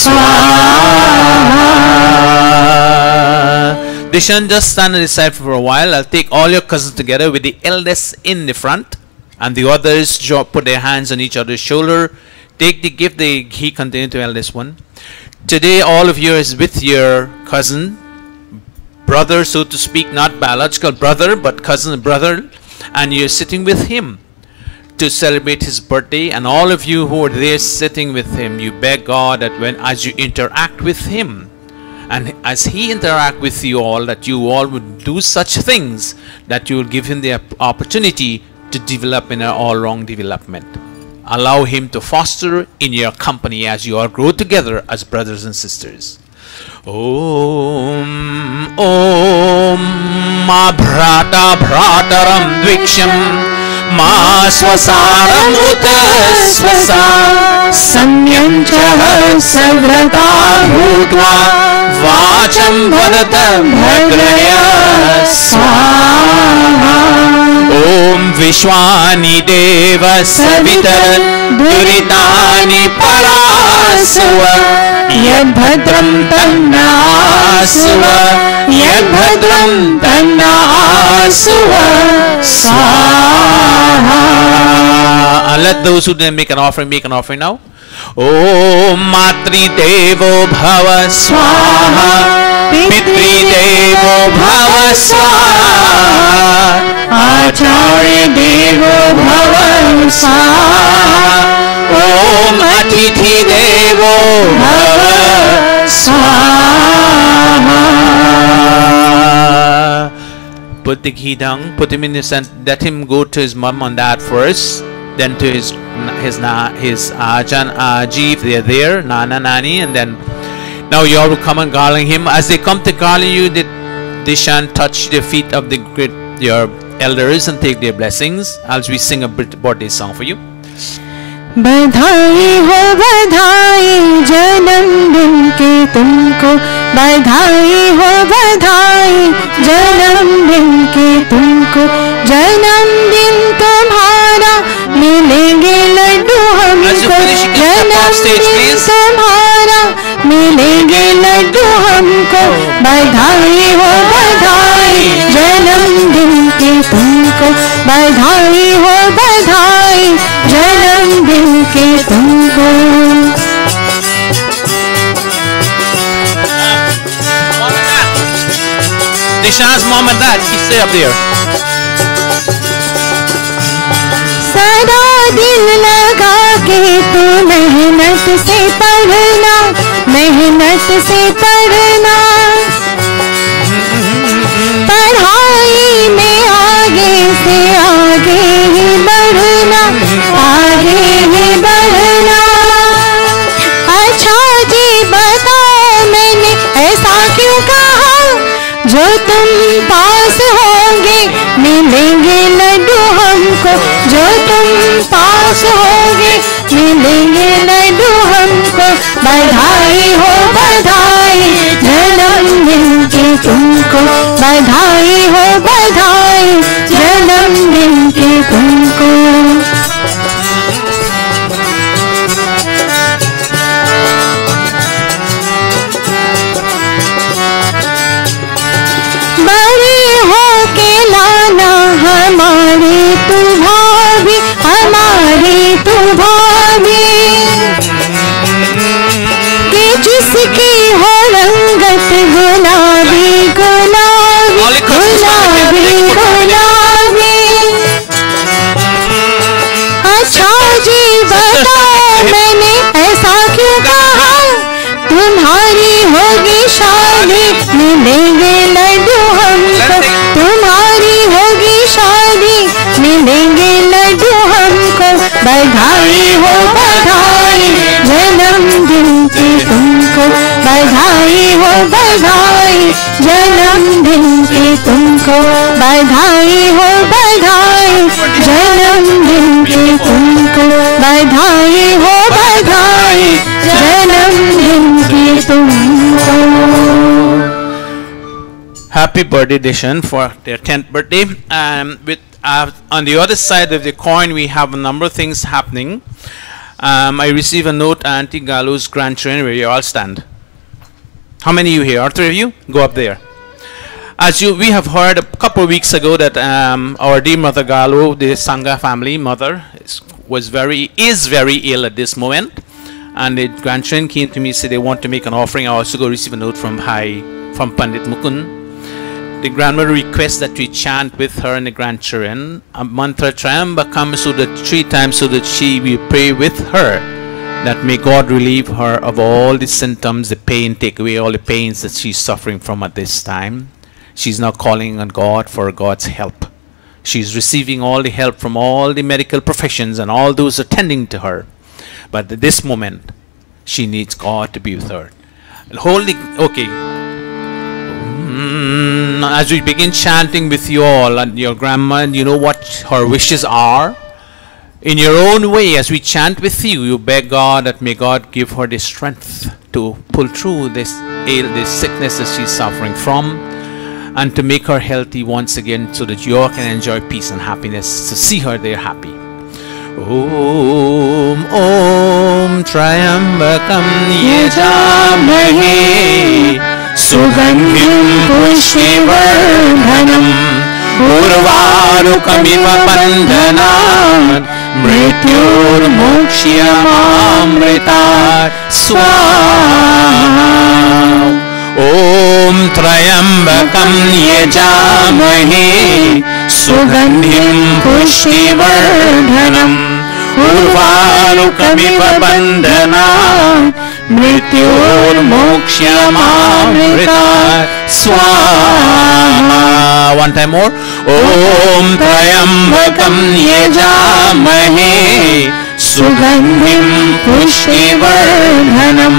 Swaha. Dishan, just stand on the side for a while. I'll take all your cousins together with the eldest in the front, and the others put their hands on each other's shoulder. Take the gift, the ghee container to eldest one. Today, all of you is with your cousin, brother, so to speak, not biological brother, but cousin brother, and you're sitting with him to celebrate his birthday. And all of you who are there sitting with him, you beg God that as you interact with him, and as he interact with you all, that you all would do such things that you will give him the opportunity to develop in an all-round development. Allow him to foster in your company as you all grow together as brothers and sisters. Om Om Ma Bhrata Bhrataram Dviksham Ma Swasaram Utaswasa Samyam Chaha Savrata Bhutva Vacham Vadata Bhagraya Swaha. Om Vishwani Deva Savitar Duritani Parasuva Yad Bhadram Tanna Asuva Yad Bhadram Tanna Asuva Swaha. Let those who didn't make an offering now. Om Matri Devo Bhava Swaha Pitri Devo Bhava Swaha Acharya Devo Bhava Swaha Om Atithi Devo Bhava Swaha. Put the ghee down, put him in the center, let him go to his mom and dad first, then to his Ajan, Aji, if they're there, Nana, Nani, and then now you all will come and garland him. As they come to garland you, they shan't touch the feet of your elders and take their blessings, as we sing a birthday song for you. बधाई हो बधाई जन्मदिन की तुमको बधाई हो बधाई जन्मदिन की तुमको जन्मदिन तुम्हारा मिलेंगे लड्डू हमको जन्मदिन तुम्हारा मिलेंगे लड्डू हमको बधाई हो बधाई जन्मदिन की तुमको बधाई हो बधाई जन्मदिन की तुमको. Dishan's mom and dad, you stay up there. सदा दिल लगा के तू मेहनत से पढ़ना मेहनत से पढ़ना पढ़ाई में आगे से आगे ही बढ़ना आगे ही बढ़ना. अच्छा जी बताओ मैंने ऐसा क्यों कहा जो तुम पास होंगे मिलेंगे लड्डू हमको जो तुम पास होंगे मिलेंगे लड्डू हमको बधाई हो बधाई जन्मदिन की तुमको बधाई हो बधाई जन्मदिन की तुमको. बड़ी हो के लाना हमारी तू भाभी हमारी तू भाभी कि जिसकी हो रंगत गुलाबी गुलाबी गुलाबी गुलाबी. अच्छा जी बताओ मैंने ऐसा क्यों कहा तुम्हारी होगी शादी मिलेंगे लड्डू हमको तुम्हारी होगी शादी मिलेंगे लड्डू हमको बधाई हो बधाई जन्मदिन की तुमको बधाई हो बधाई जन्मदिन की तुमको बधाई हो बधाई जन्मदिन की तुमको बधाई हो बधाई जन्मदिन की तुमको. Happy birthday, Dishan, for their 10th birthday. With on the other side of the coin, we have a number of things happening. I received a note, Auntie Gallo's grandchildren, where you all stand. How many of you here? All three of you? Go up there. As we have heard a couple of weeks ago that our dear Mother Gallo, the Sangha family mother, is very ill at this moment. And the grandchildren came to me and said they want to make an offering. I also go receive a note from Pandit Mukund. The grandmother requests that we chant with her and the grandchildren a mantra Trayambakam, so that 3 times, so that she will pray with her that may God relieve her of all the symptoms, the pain, take away all the pains that she's suffering from at this time. She's now calling on God for God's help. She's receiving all the help from all the medical professions and all those attending to her. But at this moment, she needs God to be with her. As we begin chanting with you all and your grandma, you know what her wishes are. In your own way, as we chant with you, you beg God that may God give her the strength to pull through this sickness that she's suffering from, and to make her healthy once again, so that you all can enjoy peace and happiness, to see her there happy. Om Om Trayambakam Yajamahe Sugandhim Pushtivardhanam Urvarukamiva Bandhanam Mrityur Mokshyamamrita Swaha. Om Trayambakam Yajamahe Sugandhim Pushtivardhanam Urvarukamiva Bandhanam Mrityur Mokshyamamrita Swaha. One time more. Om Trayambakam Yajamahe Sugandhim Pushtivardhanam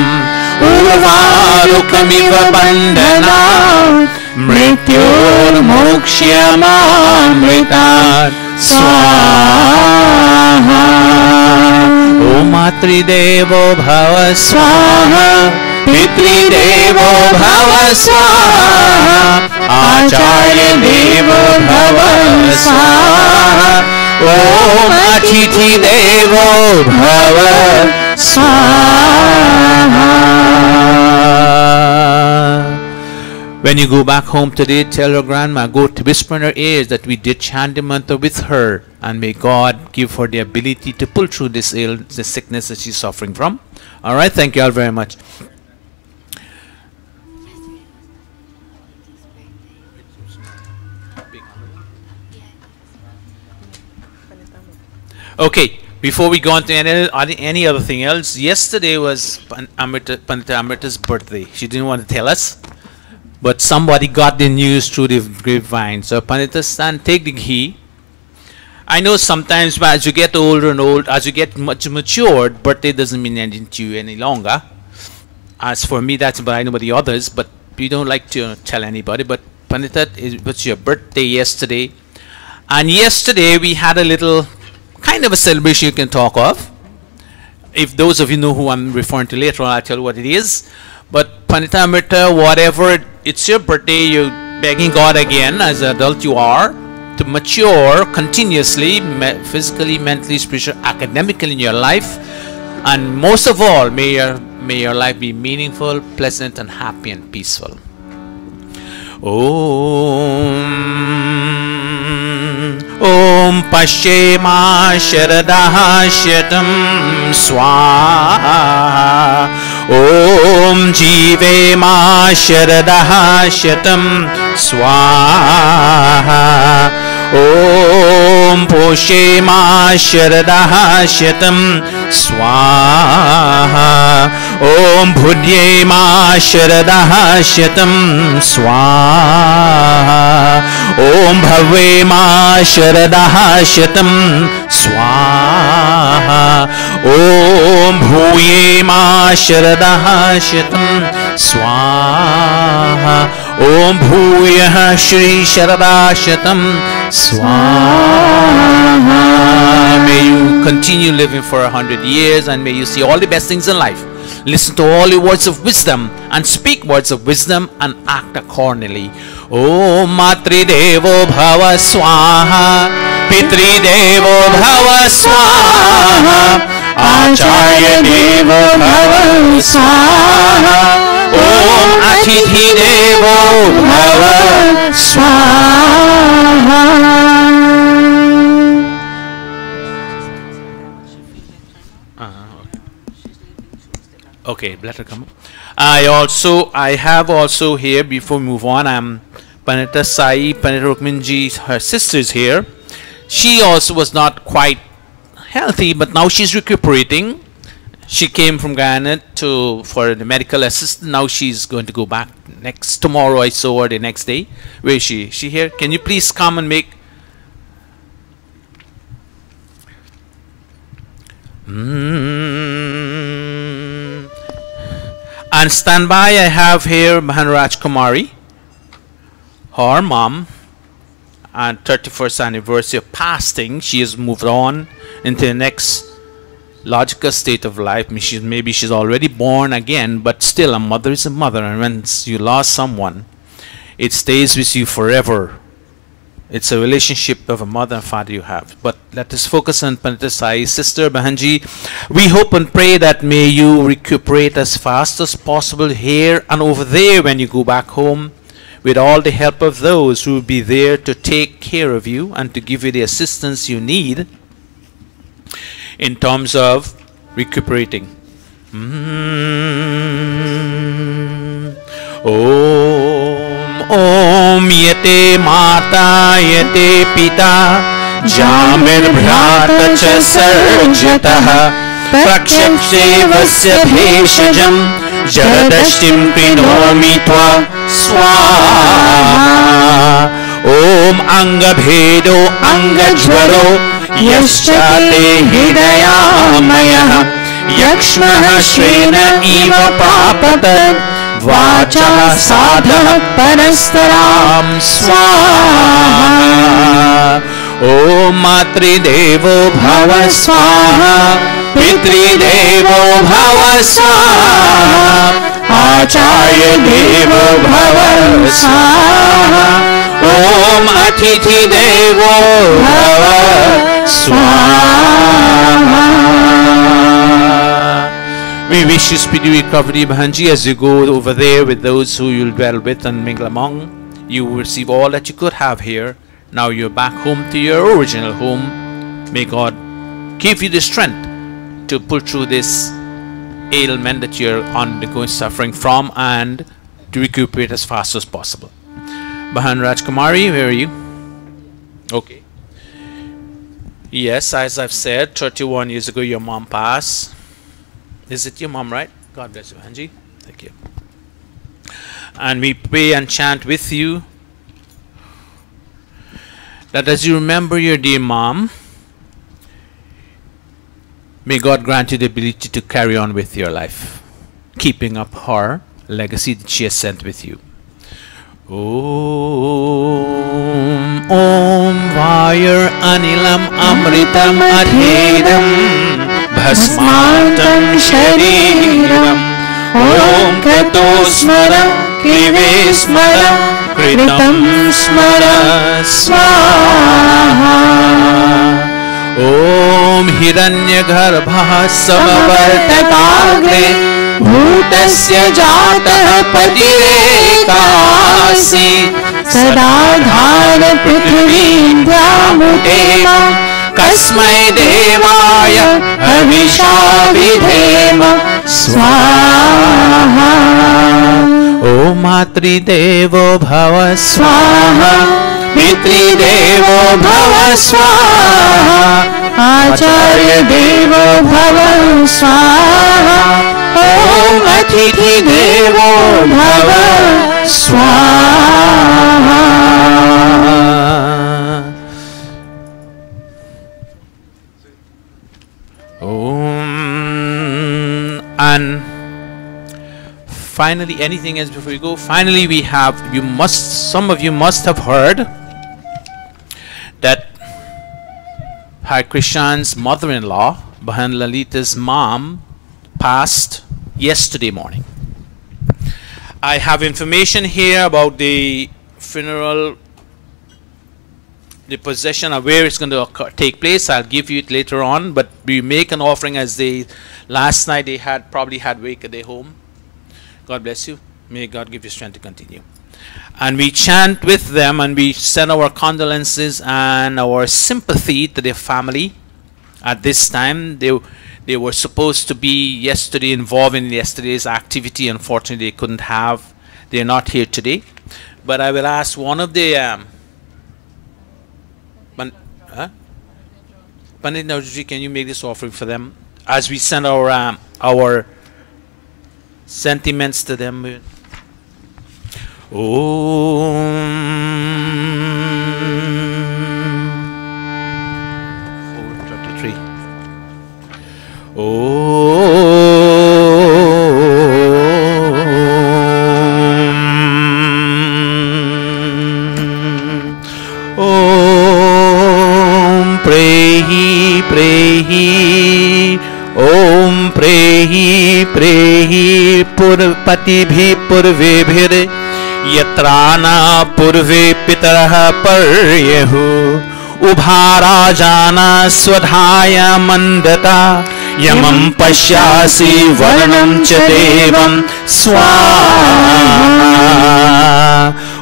Urvarukamiva Bandhanam Mrityur Mokshyamamrita Swaha. Om Matridevo Bhava Swaha Pitridevo Bhava Swaha Acharya Devo Bhava Swaha Om Atithi Devo Bhava Swaha. When you go back home today, tell your grandma, go to whisper in her ears that we did chant the mantra with her, and may God give her the ability to pull through this sickness that she's suffering from. All right, thank you all very much. Okay, before we go on to any other thing else, yesterday was Pandita Amrita's birthday. She didn't want to tell us, but somebody got the news through the grapevine. So Pandita Stan, take the ghee. I know sometimes as you get older and old, as you get much matured, birthday doesn't mean anything to you any longer. As for me, that's what I know about the others, but we don't like to tell anybody. But Pandita, it was your birthday yesterday. And yesterday we had a little kind of a celebration you can talk of. If those of you know who I'm referring to later on, I'll tell you what it is. But Pandita Amrita, whatever, it's your birthday, you're begging God again, as an adult you are, to mature continuously, physically, mentally, spiritually, academically in your life. And most of all, may your life be meaningful, pleasant, and happy and peaceful. Om Pashema Sharadaha Shatam Swaha. Om Jivema Sharadaha Shatam Swaha. Om Poshema Sharadaha Shatam Swaha. Om Bhudyema Sharadaha Shatam Swaha. Om Bhavema Sharadaha Shatam Swaha. Om Bhuyema Sharadaha Shatam Swaha. Om Bhuyah Shri Sharada Shatam Swaha. May you continue living for 100 years, and may you see all the best things in life. Listen to all the words of wisdom and speak words of wisdom and act accordingly. Om Matri Devo Bhava Swaha. Pitri Devo Bhava Swaha. Acharya Devo Bhava Swaha. Om Atithi Devo Bhava Swaha. Okay, let her come up. I have also here, before we move on, Panita Sai, Panita Rukminji, her sister's here. She also was not quite healthy, but now she's recuperating. She came from Guyana for the medical assistant. Now she's going to go back tomorrow. I saw her the next day. Where is she? Is she here? Can you please come and make... And stand by, I have here Maharishi Kumari, her mom, and 31st anniversary of passing. She has moved on into the next logical state of life. Maybe she's already born again, but still a mother is a mother, and when you lost someone, it stays with you forever. It's a relationship of a mother and father you have. But let us focus on Pandita Sai's sister, Bahanji. We hope and pray that may you recuperate as fast as possible here and over there when you go back home, with all the help of those who will be there to take care of you and to give you the assistance you need in terms of recuperating. Om yate mata yate pita jamir bhrata cha sarjatah prakshapsevasya bheshajam jaradashtim krinomi tva swaha. Om anga bhedo anga jvaro yaschate hridayamaya yakshmah shrena eva papatat Vacha sadha parastaram swaha. Om matri devo bhava swaha. Pitri devo bhava swaha. Acharya devo bhava swaha. Om atithi devo bhava swaha. We wish you speedy recovery, Bahanji, as you go over there with those who you'll dwell with and mingle among. You will receive all that you could have here. Now you're back home to your original home. May God give you the strength to pull through this ailment that you're undergoing, suffering from, and to recuperate as fast as possible. Bahan Rajkumari, where are you? Okay. Yes, as I've said, 31 years ago your mom passed. Is it your mom, right? God bless you, Anji. Thank you. And we pray and chant with you that as you remember your dear mom, may God grant you the ability to carry on with your life, keeping up her legacy that she has sent with you. Om Vayar Anilam Amritam Adhedam Bhasmatam Shariram. Om Kato Smara Krive Smara Kritam Smara Swaha. Om Hiranya Garbha Samavartatagre Bhutasya Jatah Patirekasi Sadadhara Prithvim Dhyamutema Kasmai Devaya Avisha Vidhema Swaha. Om Matri Devo Bhava Swaha. Pitri Devo Bhava Swaha. Acharya Devo Bhava Swaha. Om Atithi Devo Bhava Swaha. And finally, anything else before we go? Finally, we have, some of you must have heard that Hare Krishna's mother-in-law, Bahan Lalita's mom, passed yesterday morning. I have information here about the funeral the possession of where it's going to take place. I'll give you it later on, but we make an offering as they last night they had probably had wake at their home. God bless you. May God give you strength to continue. And we chant with them, and we send our condolences and our sympathy to their family. At this time, they were supposed to be yesterday involved in yesterday's activity. Unfortunately, they couldn't have. They're not here today. But I will ask one of the Pandit Nauji, can you make this offering for them as we send our sentiments to them? Om 433. Om Prehi Prehi Om Prehi Prehi Purpatibhi Purvebhir Yatrana Purve Pitaraha Paryahu Ubharajana Swadhaya Mandata Yamam Pashyasi Varanam Chadevam Swaha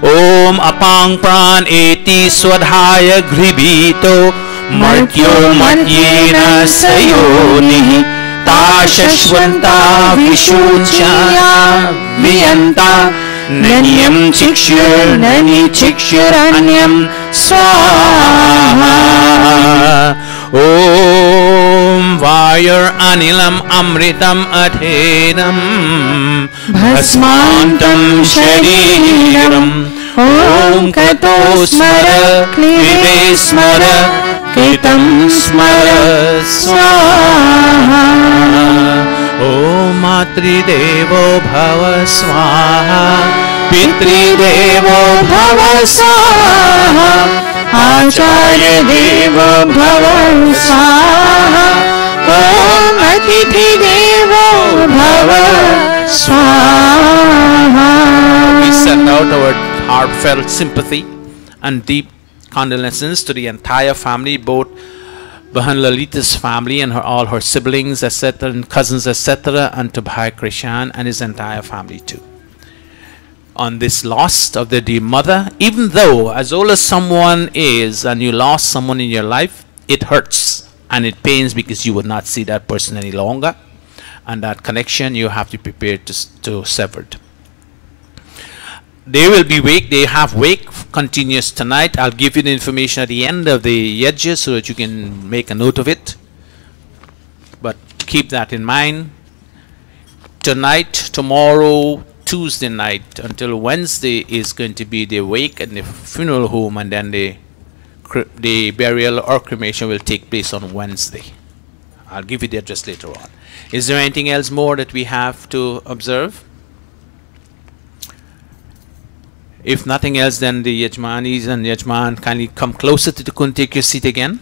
Om Apang Pran Eti Swadhaya Gribito Martyo Matyena Sayonihi Tashashwanta Vishuchaya Viyanta Nanyam Chikshur Nani Chikshuranyam Swaha Om Vayar Anilam Amritam Adhenam Bhasmantam Shariram Om Kato Smara Klive Smara Kitam Smara Swaha Om Matri Devo Bhava Swaha Pitri Devo Bhava Swaha Acharya Devo Bhava Swaha Om Atithi Devo Bhava Swaha. We send out our heartfelt sympathy and deep condolences to the entire family, both Bahan Lalita's family and all her siblings, etc., and cousins, etc., and to Bhai Krishan and his entire family too. On this loss of their dear mother, even though as old as someone is and you lost someone in your life, it hurts and it pains because you would not see that person any longer, and that connection you have to prepare to severed. They will be wake. They have wake continuous tonight. I'll give you the information at the end of the yajna so that you can make a note of it. But keep that in mind. Tonight, tomorrow, Tuesday night until Wednesday is going to be the wake and the funeral home, and then the burial or cremation will take place on Wednesday. I'll give you the address later on. Is there anything else more that we have to observe? If nothing else, then the Yajmanis and Yajman kindly come closer to the Kun, take your seat again.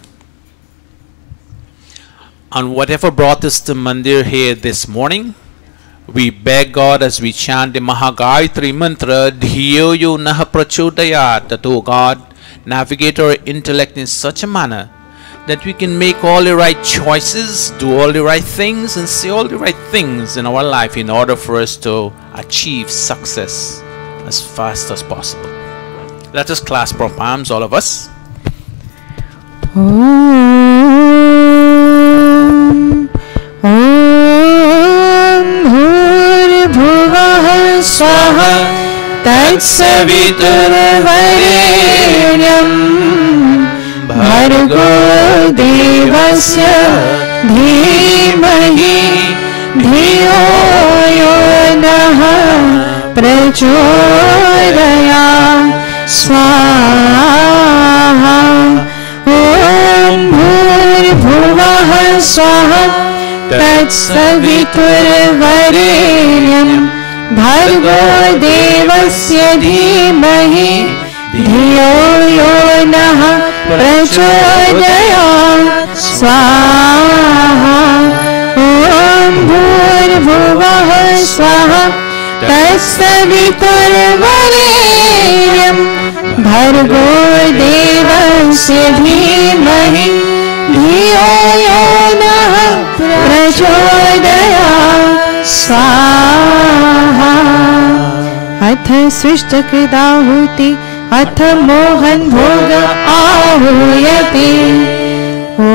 And whatever brought us to Mandir here this morning, we beg God as we chant the Mahagayatri mantra, Dhiyo yo naha prachodayat, that, O God, navigate our intellect in such a manner that we can make all the right choices, do all the right things, and say all the right things in our life in order for us to achieve success as fast as possible. Let us clasp our palms, all of us. Om Bhuribhuvah Swaha Tatsaviturvarenyam Bhargo Devasya Dhimahi Dhiyo Yonaha Prachodayat Swaha Om Bhuribhuvah Swaha Tatsaviturvarenyam Bhargo Devasya Dhimahi Dhiyo Yonaha Prachodayat Swaha Om Bhuribhuvah Swaha Tatsaviturvarenyam Bhargo भर्गो देवस्य धीमहि धियो यो नः प्रचोदयात् स्वाहा। अथ सृष्टकृताहुति अथ मोहन भोग आहूयते। ॐ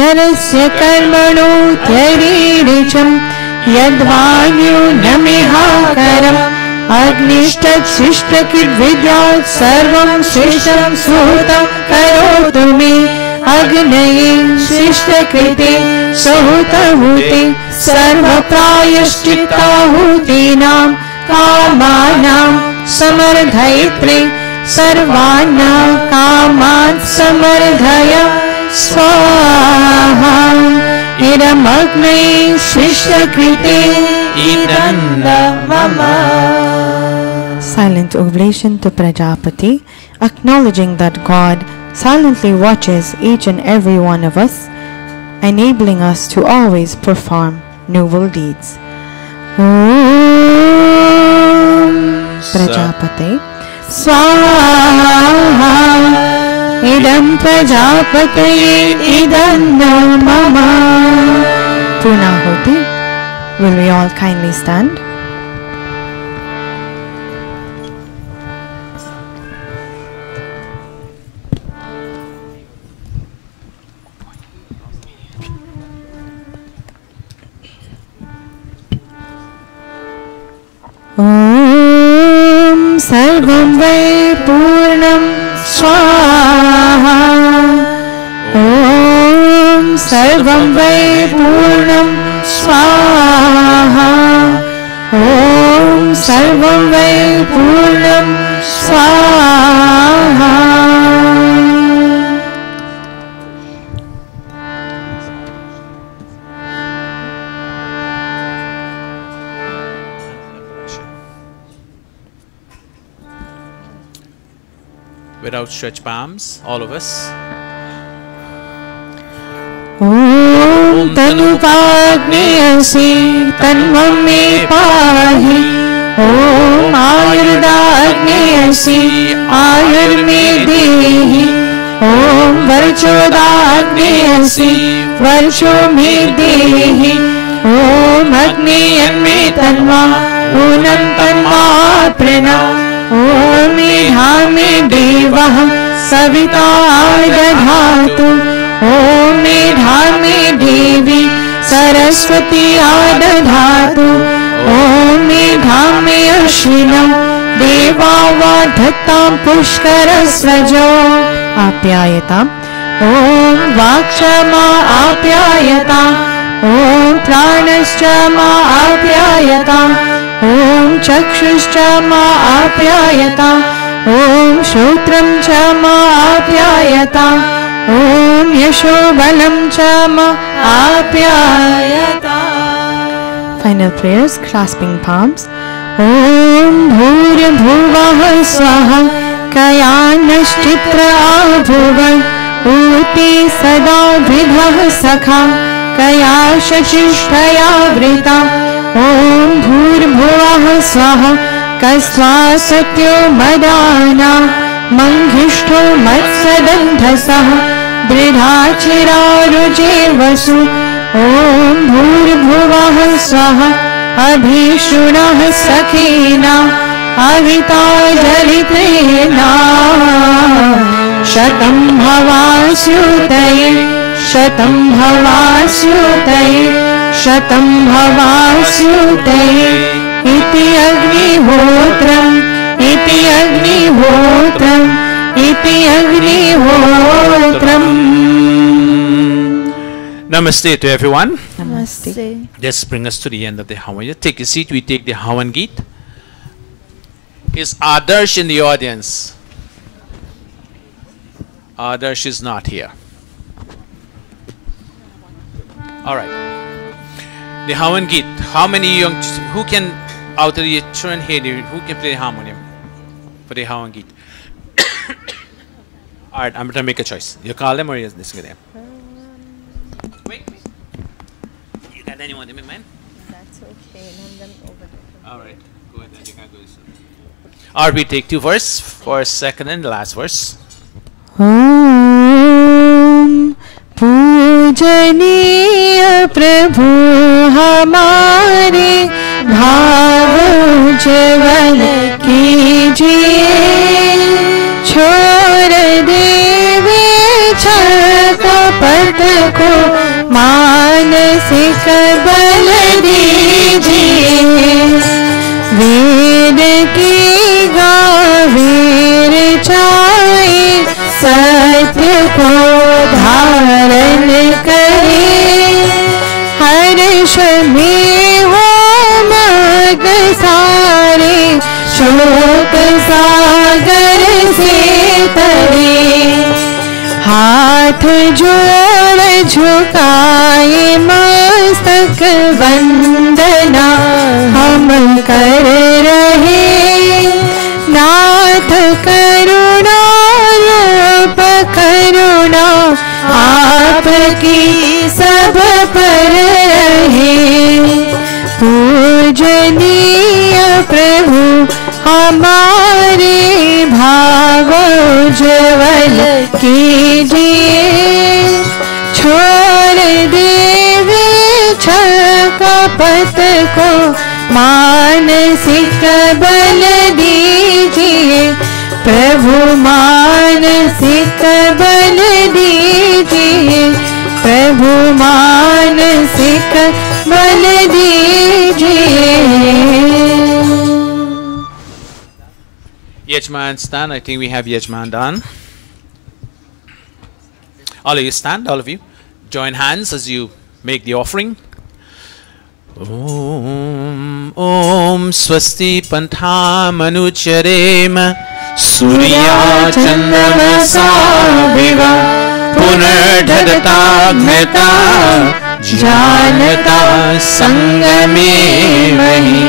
यरस्य कर्मणो त्यरीरिचं यद्वान्यूनमिहाकरम् अग्निष्टशिष्टकृद्विद्यात् सर्वं शिष्टं सुहृतं करोतु मे। अग्नये शिष्टकृते सुहृतहुते सर्वप्रायश्चित्ताहुतीनां कामानां समर्धयित्रे। सर्वान् कामान् समर्धय स्वाहा। इदमग्नये शिष्टकृते इदन्न मम। Silent oblation to Prajapati, acknowledging that God silently watches each and every one of us, enabling us to always perform noble deeds. Om Prajapate Swaha. Idam Prajapataye idanna mama. Purnahuti. Will we all kindly stand? Om Sarvam Vai Purnam Swaha. Om Sarvam Vai Purnam Swaha. Om Sarvam Vai Purnam Swaha. With outstretched palms, all of us. Om Tanupagnyasi Tanvam me pahi. Om Ayurdagnyasi Ayur me dehi. Om Varchodagnyasi Varcho me dehi. Om Agniyan me tanva Unam tanva prana. Om Idhame Devah Savita Adadhatu. Om Idhame Devi Saraswati Adadhatu. Om Idhame Ashvinam Deva Vadhatam Pushkarasrajo Apyayatam. Om Vakshama Apyayatam. Om Pranashchama Apyayatam. Om Chakshuschama Apyayatam. Om Shotram Chama Apyayatam. Om Yashobalam Chama Apyayatam. Final prayers, clasping palms. Om Bhurya Bhuvah Swaha Kayanashchitra Abhuvan Uti Sada Vidhah Sakha Kaya Shachishtaya Vrita. Om Bhurvuvah Swaha Kasva Satyo Madana Manghishto Matsadandhasaha Dridhachira Rujevasu. Om Bhurvuvah Swaha Abhishunah Sakhina Avita Jalitrena Shatam Bhavasyutaye Shatam Bhavasyutaye Shatam Bhavasyutaye. Iti Agnihotram Iti Agnihotram Iti Agnihotram. Namaste to everyone. Namaste. This brings us to the end of the Havan. Take a seat. We take the Havan Geet. Is Adarsh in the audience? Adarsh is not here. All right. The Havan Geet. How many young, who can, out of the children here, who can play harmonium for the Havan Geet? All right, I'm going to make a choice. You call them or you listen to them? Wait. You got anyone in mind? That's okay. And then over there. All right. Go ahead then. You can go this way. Or we take two verse, first, second, and the last verse. Om पूजनीय प्रभु हमारे भाव उज्ज्वल कीजिए छोड़ देवे कपट को मानसिक बल दीजिए वेद की गावीर चाहे सत्य को धारण करे हर्ष में हो मग्न सारे शोक सागर से तरे हाथ जोड़ झुकाए मस्तक वंदना हम कर रहे नाथ करुणा रूप करुणा आपकी सब पर रहे पूजनीय प्रभु हमारे भाव उज्ज्वल कीजिए छोड़ देवे कपट को मानसिक बल दीजिए प्रभु मानसिक बल दीजिए प्रभु मानसिक बल दीजिए. Yajman stand. I think we have Yajman done. All of you stand, all of you. Join hands as you make the offering. Om Swasti Pantha Manucharema Surya Chandramasa Viva Punardhadata Gheta Janata Sangame Mahi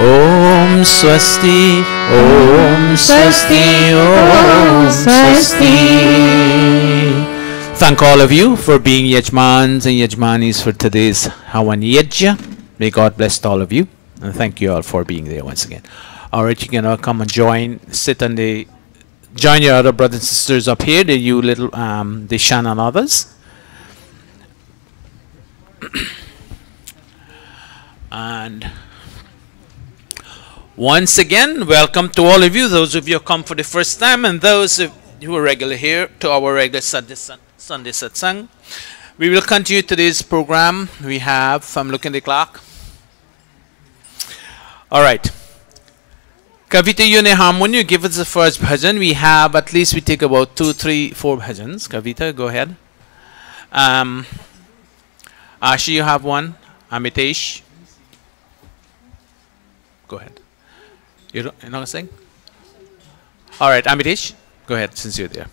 Om Swasti Om Swasti Om Swasti. Thank all of you for being Yajmans and Yajmanis for today's Havan Yajna. May God bless all of you, and thank you all for being there once again. All right, you can all come and join, sit and join your other brothers and sisters up here. They you little they shine on others. And once again, welcome to all of you. Those of you who come for the first time, and those who are regular here to our regular Sunday Satsang. We will continue today's program. We have, I'm looking at the clock. All right. Kavita Yune Harmony, give us the first bhajan. We have, at least we take about 2, 3, 4 bhajans. Kavita, go ahead. Ashi, you have one. Amitesh. Go ahead. You're not going to sing? All right, Amitesh, go ahead since you're there.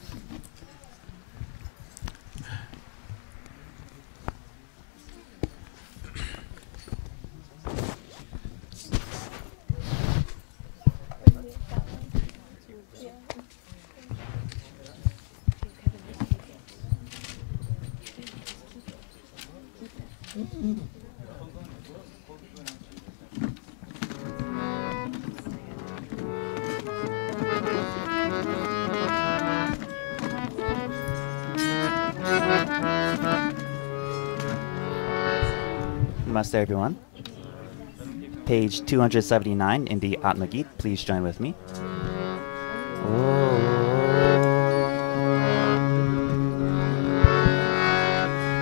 Namaste everyone. Page 279 in the Atma Geet. Please join with me.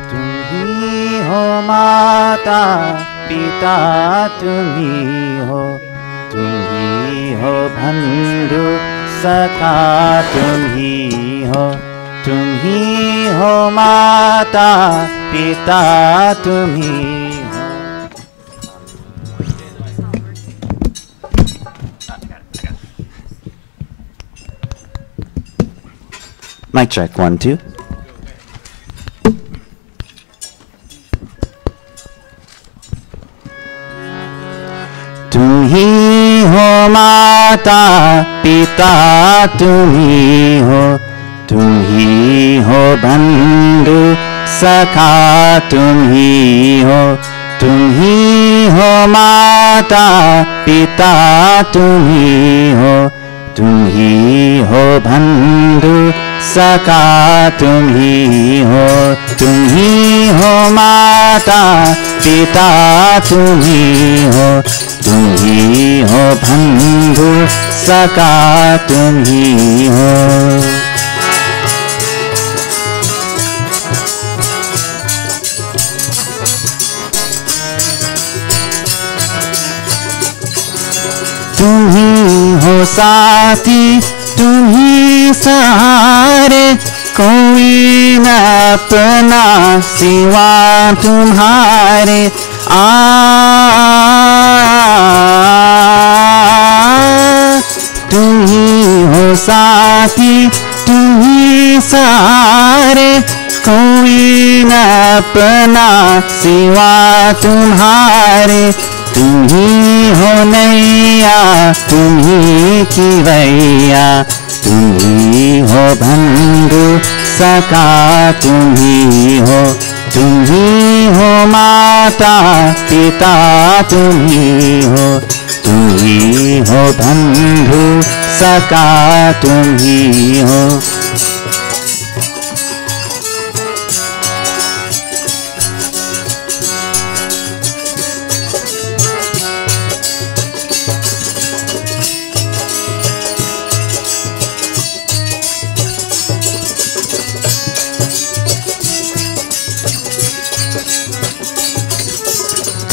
Tumhi ho mata pita tumhi ho bandhu sakha tumhi ho mata pita tumhi. Mic check, 1, 2. Tumhi ho mata pita tumhi ho bandhu sakha tumhi ho हो माता पिता तुम ही हो बंधु सखा तुम ही हो माता पिता तुम ही हो बंधु सखा तुम ही हो। तुम ही हो साथी तुम ही सहारे कोई न अपना सिवा तुम्हारे तुम ही हो साथी तुम ही सहारे कोई न अपना सिवा तुम्हारे तुम ही हो नैया तुम ही किवैया तुम ही हो बंधु सखा तुम ही हो माता पिता तुम ही हो बंधु सखा तुम ही हो।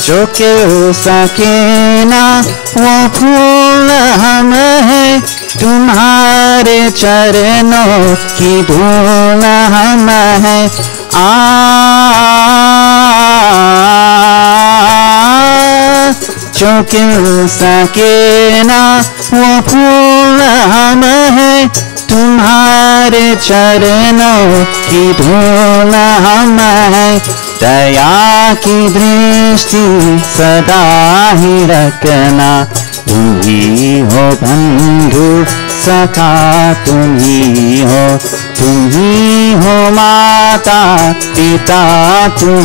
जो क्यों सके ना वो फूल हम हैं तुम्हारे चरणों की धूल हम हैं जो क्यों सके ना वो फूल हम हैं तुम्हारे चरणों की धूल हम हैं दया की दृष्टि सदा ही रखना तुम ही हो बंधु सखा तुम ही हो माता पिता तुम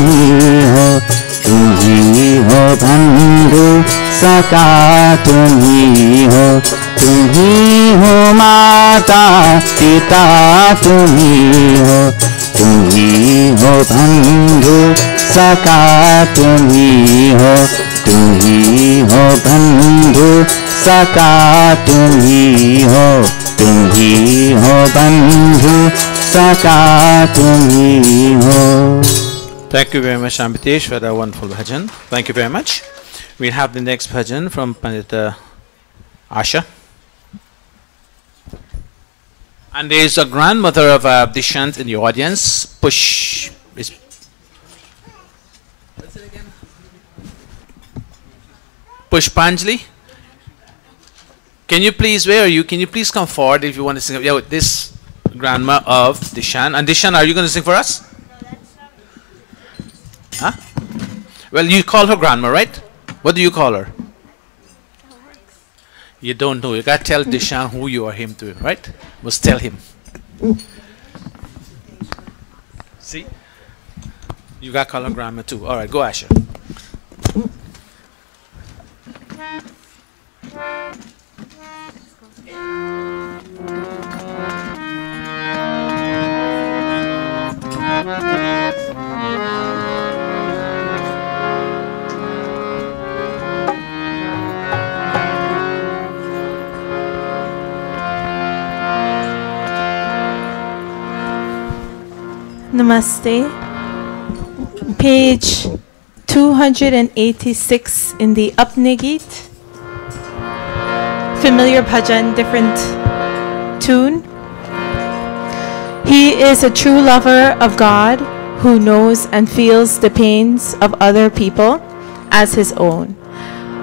ही हो बंधु सखा तुम ही हो माता पिता तुम ही हो बंधु सखा तुम ही हो बंधु सखा तुम ही हो बंधु सखा तुम ही हो। Thank you very much, Ambitesh, for that wonderful bhajan. Thank you very much. We'll have the next bhajan from Pandita Asha. And there is a grandmother of Dishant in the audience. What's it again? Pushpanjali. Can you please, where are you? Can you please come forward if you want to sing? Yeah, this grandma of Dishant. And Dishant, are you going to sing for us? Huh? Well, you call her grandma, right? What do you call her? You don't know. You got to tell Dishan who you are him to, right? Must tell him. See? You got to call her grandma too. All right, go Asher. Namaste. Page 286 in the Upnigit. Familiar bhajan, different tune. He is a true lover of God who knows and feels the pains of other people as his own.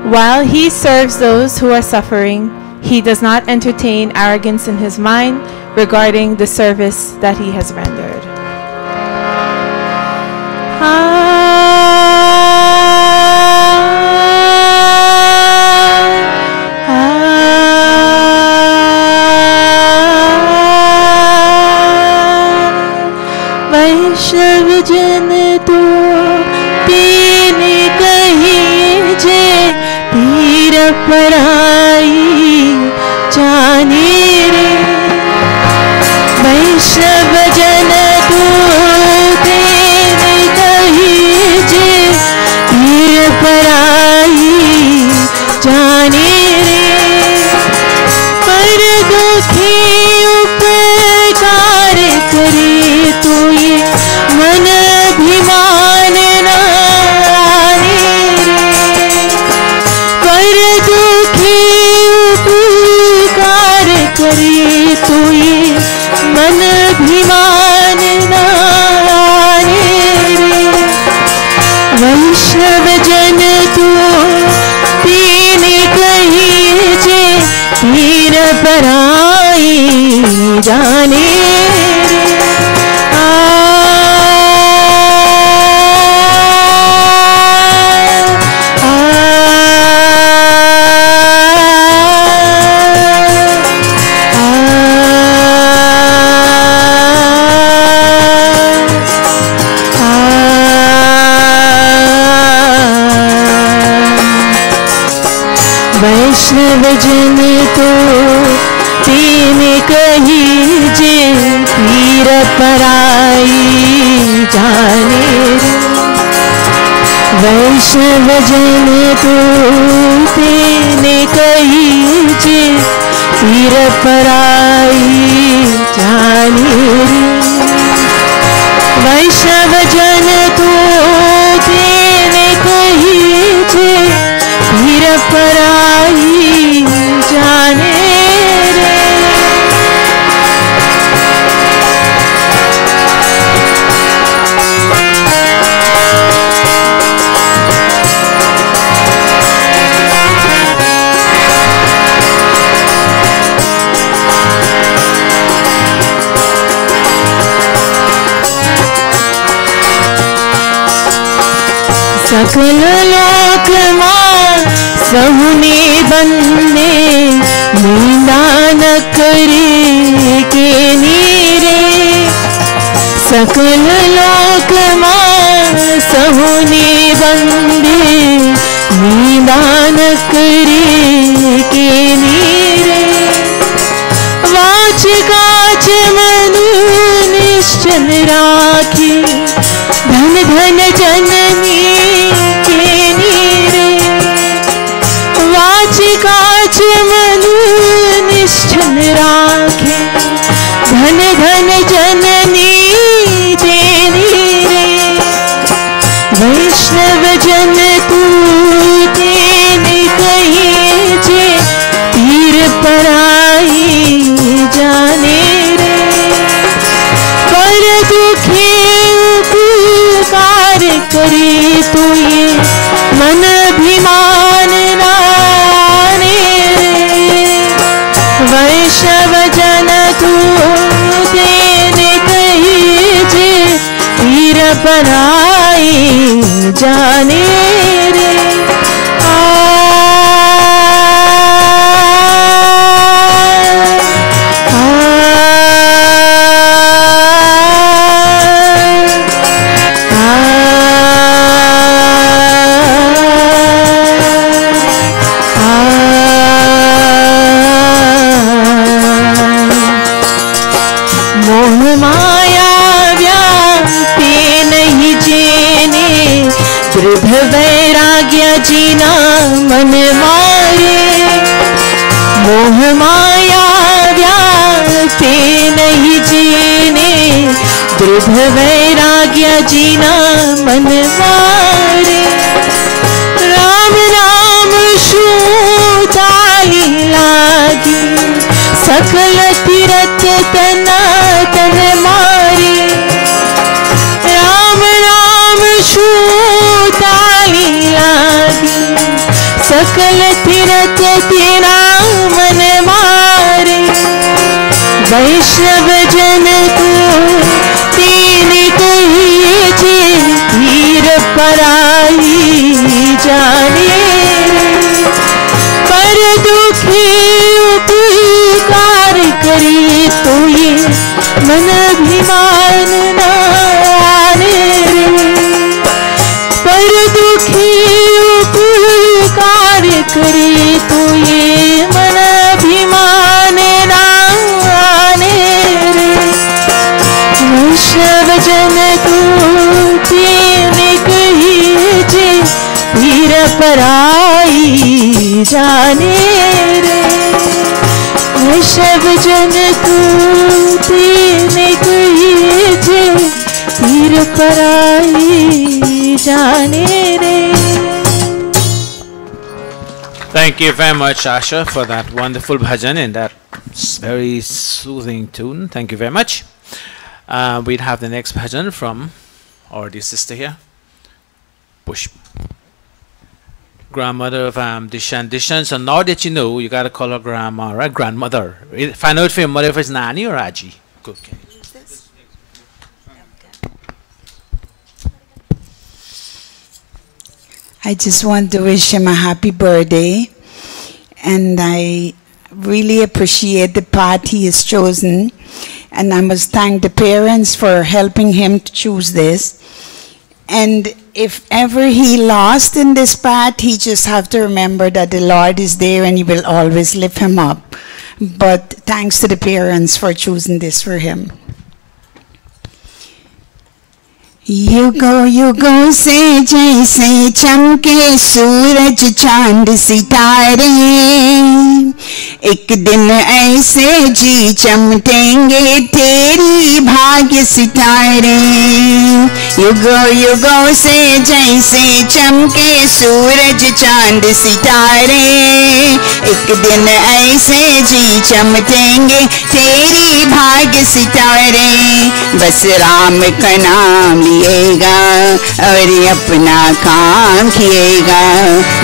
While he serves those who are suffering, he does not entertain arrogance in his mind regarding the service that he has rendered. वैष्णव जन तो तीन कहीं पराई जाने रे। वैष्णव जन तू तेने कहीजे पीर पराई जाने रे। पर दुखी उपकार करे तो ये मन अभिमान ना आने रे। पर दुखी उपकार करे तो ये मन अभिमान ना आने रे। वैष्णव जन तू तीने कहीजे पीर पराई जाने रे। वैष्णव जन तो तीने कहीजे पीर पराई जाने रे। वैष्णव जन तो तीने कहीजे पीर पराई जाने रे। वैष्णव जन तो तीने कहीजे पीर पराई जाने रे। सकल लोक मां सहुने बंदे नींदा न करे के नीरे। सकल लोक मां सहुने बंदे नींदा न करे के नीरे। वाच काच मनु निश्चल राखी धन धन जननी के नीरे। वाच काच मनु निश्चल राखे धन धन जननी ते नीरे। वैष्णव जन तू तेने कहीजे पीर पराई जाने रे। पर दुखी उपकार करे तो ये मन अभिमान ना आने रे। वैष्णव जन तू तेने कहीजे पीर पराई जाने रे। वैराग्य जीना मन मारे। मोह माया व्यापे नहीं जीने दृढ़ वैराग्य जीना मन मारे। राम राम शूताली लागी सकल तीरथ तना तन मारे। राम राम शूताली लागी सकल तीरथ तेरा मन मारे। वैष्णव जन को तेने कहीजे पीर पराई जाने। पर दुखी उपकार करे तो ये मन अभिमान ना आने रे। पर दुखी उपकार करे ऋषभ जन को तेने कहिए फिर पराई जाने रे ऋषभ जन को तेने कहिए फिर पराई जाने रे. Thank you very much, Asha, for that wonderful bhajan and that very soothing tune. Thank you very much. We'll have the next bhajan from our dear sister here, Pushp, grandmother of Dishan. Dishan, so now that you know, you gotta call her grandma, right? Grandmother. Find out for your mother if it's Nani or Aji. Good. Okay. I just want to wish him a happy birthday, and I really appreciate the path he has chosen, and I must thank the parents for helping him to choose this. And if ever he lost in this path, he just have to remember that the Lord is there and he will always lift him up. But thanks to the parents for choosing this for him. युगों से जैसे चमके सूरज चांद सितारे एक दिन ऐसे जी चमकेंगे तेरी भाग्य सितारे युगों से जैसे चमके सूरज चांद सितारे एक दिन ऐसे जी चमकेंगे तेरी भाग्य सितारे बस राम का नाम लिएगा और अपना काम किएगा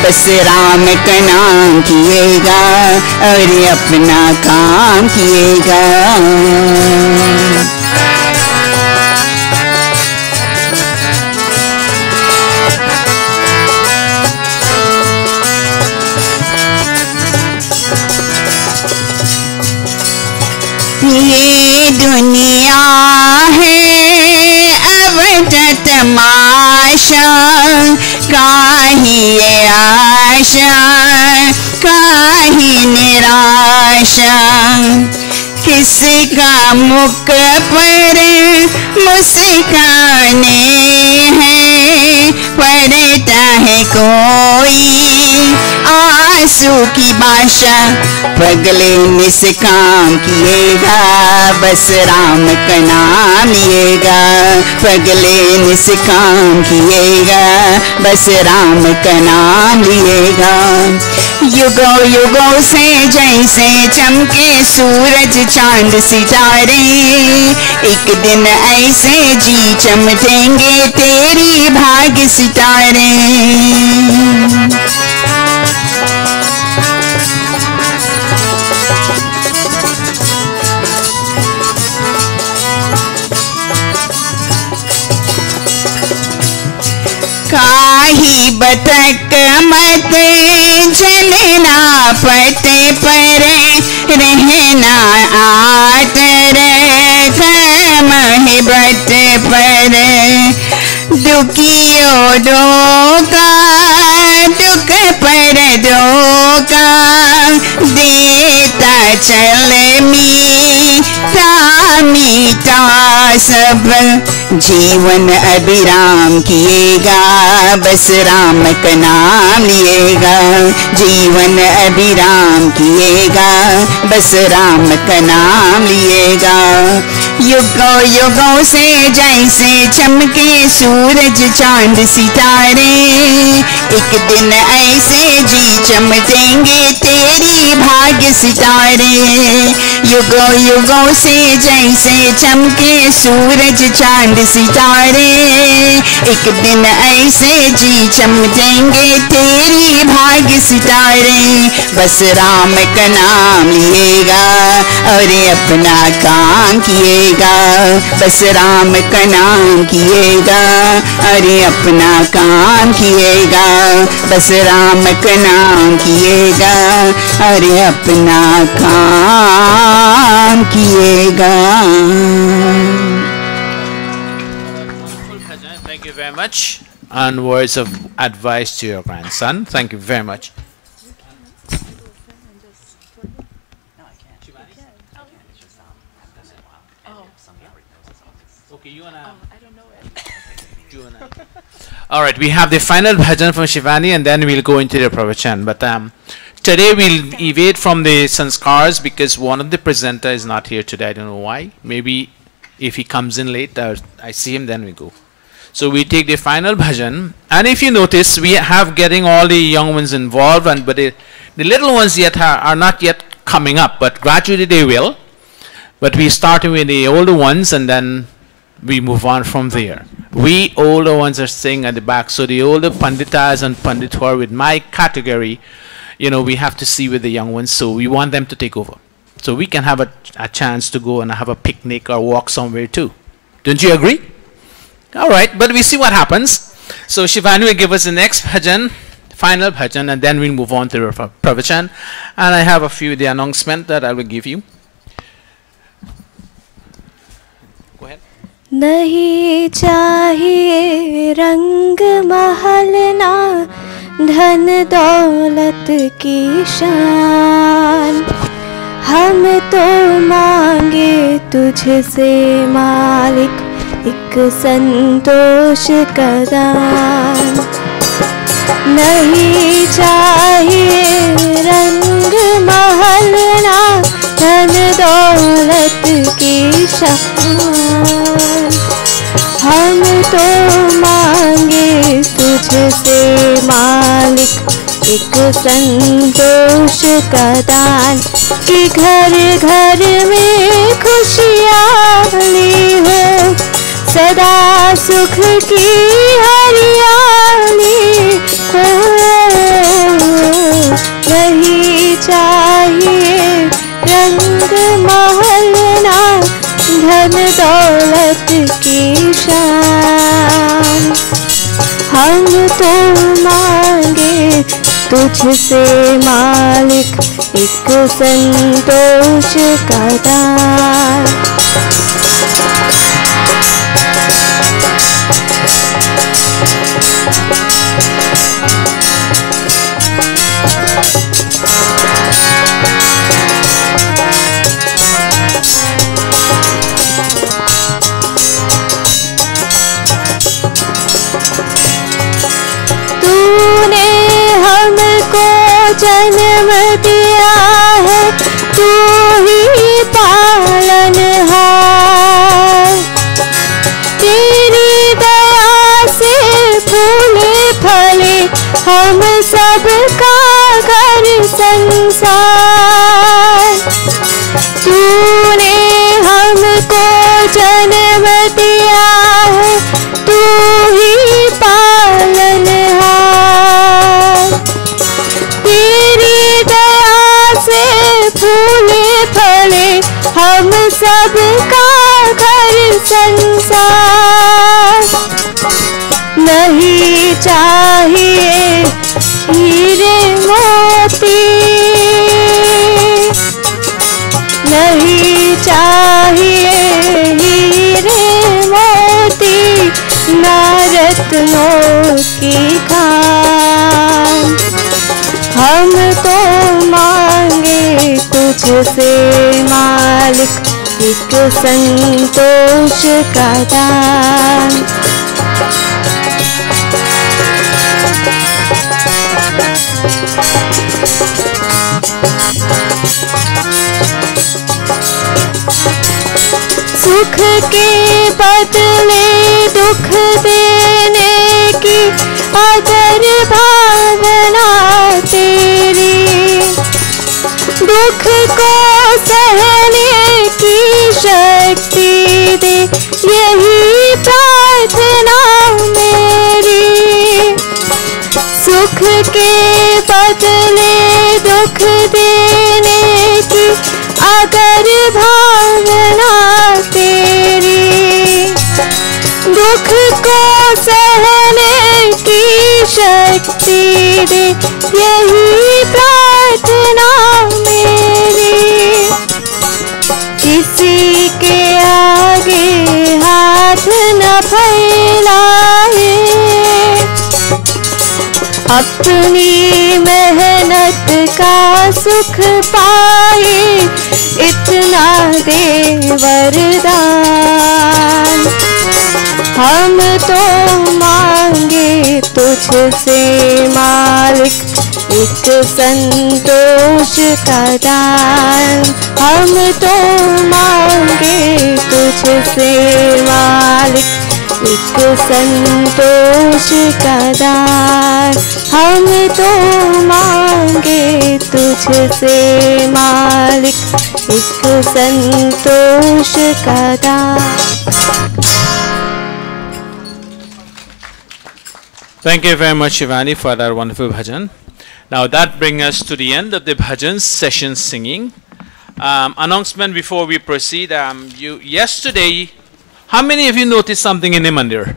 बस राम का नाम किएगा और अपना काम किएगा ये दुनिया है तमाशा काहे ये आशा काहे निराशा किसका मुख पर मुस्काने हैं पड़ता है कोई आंसू की भाषा पगले निस काम किएगा बस राम का नाम लिएगा पगले निस काम किएगा बस राम का नाम लिएगा युगों से जैसे चमके सूरज चांद सितारे एक दिन ऐसे जी चमकेंगे तेरी भाग्य सितारे काही बतक मत चलना पते पर रहना आतर महिबत पर दुखियों का दुख पर धोखा देता चल मीठा सब जीवन अभिराम किएगा बस राम का नाम लिएगा जीवन अभिराम किएगा बस राम का नाम लिएगा युगों से जैसे चमके सूरज चांद सितारे एक दिन ऐसे जी चमकेंगे तेरी भाग्य सितारे युगों से जैसे चमके सूरज चांद सितारे एक दिन ऐसे जी चमकेंगे तेरी भाग्य सितारे बस राम का नाम लिएगा और अपना काम किएगा बस राम का नाम किएगा और अपना काम किएगा बस राम का नाम किएगा और अपना काम किएगा Thank you very much. And words of advice to your grandson. Thank you very much. Okay, you and I. I don't know it. You and I. All right, we have the final bhajan from Shivani, and then we'll go into the pravachan. But today we'll evade from the sanskars because one of the presenter is not here today. I don't know why. Maybe if he comes in late, I see him, then we go. So we take the final bhajan, and if you notice, we have getting all the young ones involved, but the little ones yet are not yet coming up, but gradually they will. But we start with the older ones, and then we move on from there. We older ones are staying at the back, so the older panditas and pandit who are with my category, you know, we have to see with the young ones, so we want them to take over. So we can have a chance to go and have a picnic or walk somewhere too. Don't you agree? All right, but we see what happens. So Shivani will give us the next bhajan, final bhajan, and then we'll move on to the pravachan. And I have a few the announcement that I will give you. Go ahead. नहीं चाहिए रंग महल ना धन दौलत की शान, हम तो मांगे तुझसे मालिक एक संतोष का दान। नहीं चाहिए रंग महल ना धन दौलत की शान, हम तो मांगे तुझसे मालिक एक संतोष का दान, कि घर घर में खुशियाली हो, सदा सुख की हरियाली हो। नहीं चाहिए रंग महल ना धन दौलत की शान, हम तो मांगे तुझसे मालिक एक संतोष का दान। जन्म दिया है तू ही पालनहार, तेरी दया से फूले फले हम सब का घर संसार। तूने हमको जन्म दिया है तू ही पालनहार, फूले फले हम सब का घर संसार। नहीं चाहिए हीरे मोती, नहीं चाहिए हीरे मोती ना रत्नों की खान, हम तो मांगे तुझसे मालिक एक संतोष का दान। सुख के बदले दुख देने की अगर भावना तेरी, दुख को सहने की शक्ति दे यही प्रार्थना मेरी। सुख के बदले दुख देने की अगर भावना तेरी, दुख को सहने की शक्ति दे यही प्रार्थना मेरी। किसी के आगे हाथ न फैलाए, अपनी मेहनत का सुख पाए इतना दे वरदान। हम तो मांगे तुझसे मालिक एक संतोष का दान हम तो मांगे तुझसे मालिक एक संतोष का दान हम तो मांगे तुझसे मालिक एक संतोष का दान. Thank you very much, Shivani, for that wonderful bhajan. Now that brings us to the end of the bhajan session singing. Announcement before we proceed. Yesterday, how many of you noticed something in the mandir?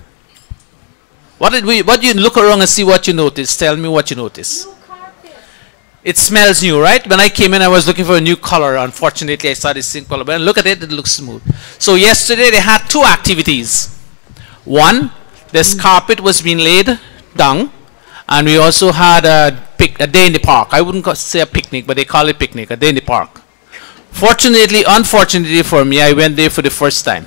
What you look around and see what you notice? Tell me what you notice. It smells new, right? When I came in, I was looking for a new color. Unfortunately, I saw this same color. But look at it, it looks smooth. So yesterday, they had two activities. One, this carpet was being laid down. And we also had a day in the park. I wouldn't say a picnic, but they call it picnic, a day in the park. Unfortunately for me, I went there for the first time.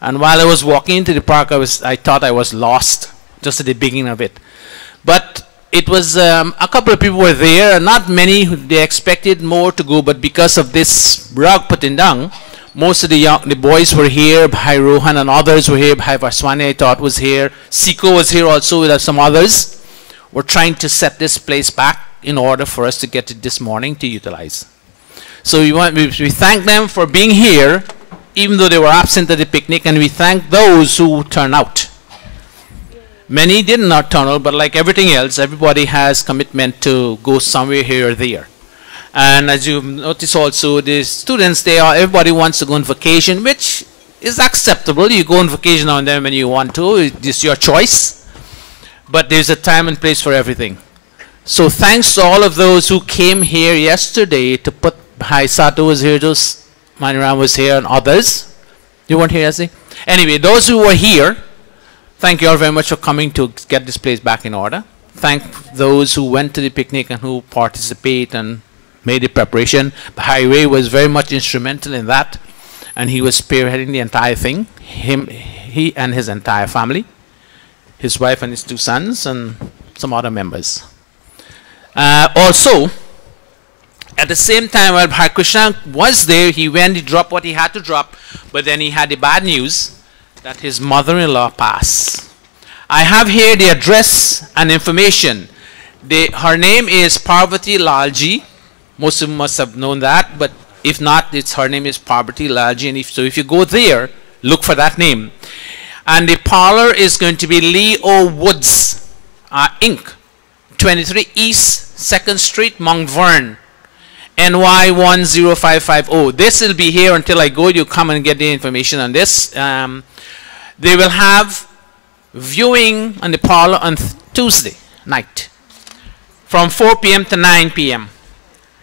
And while I was walking into the park, I thought I was lost just at the beginning of it. But it was a couple of people were there, not many. They expected more to go, but because of this rug putting down, most of the boys were here. Bhai Rohan and others were here. Bhai Vaswani, I thought, was here. Siko was here also with some others. We're trying to set this place back in order for us to get it this morning to utilize. So we thank them for being here, even though they were absent at the picnic, and we thank those who turned out. Many did not turn out, but like everything else, everybody has commitment to go somewhere here or there. And as you notice also, the students, everybody wants to go on vacation, which is acceptable. You go on vacation now and then when you want to. It's your choice. But there's a time and place for everything. So thanks to all of those who came here yesterday to put, Bhai Sato was here, Maniram was here, and others. You weren't here yesterday? Anyway, those who were here, thank you all very much for coming to get this place back in order. Thank those who went to the picnic and who participated and made the preparation. Bhai Ray was very much instrumental in that, and he was spearheading the entire thing. He and his entire family, his wife and his two sons, and some other members. Also, at the same time, while Bhai Krishna was there, he dropped what he had to drop, but then he had the bad news that his mother-in-law passed. I have here the address and information. Her name is Parvati Lalji. Most of you must have known that, but if not, her name is Parvati Lalji. And if you go there, look for that name. And the parlor is going to be Leo Woods, Inc., 23 East 2nd Street, Mount Vernon, NY 10550. This will be here until I go. You come and get the information on this. They will have viewing on the parlor on Tuesday night from 4 p.m. to 9 p.m.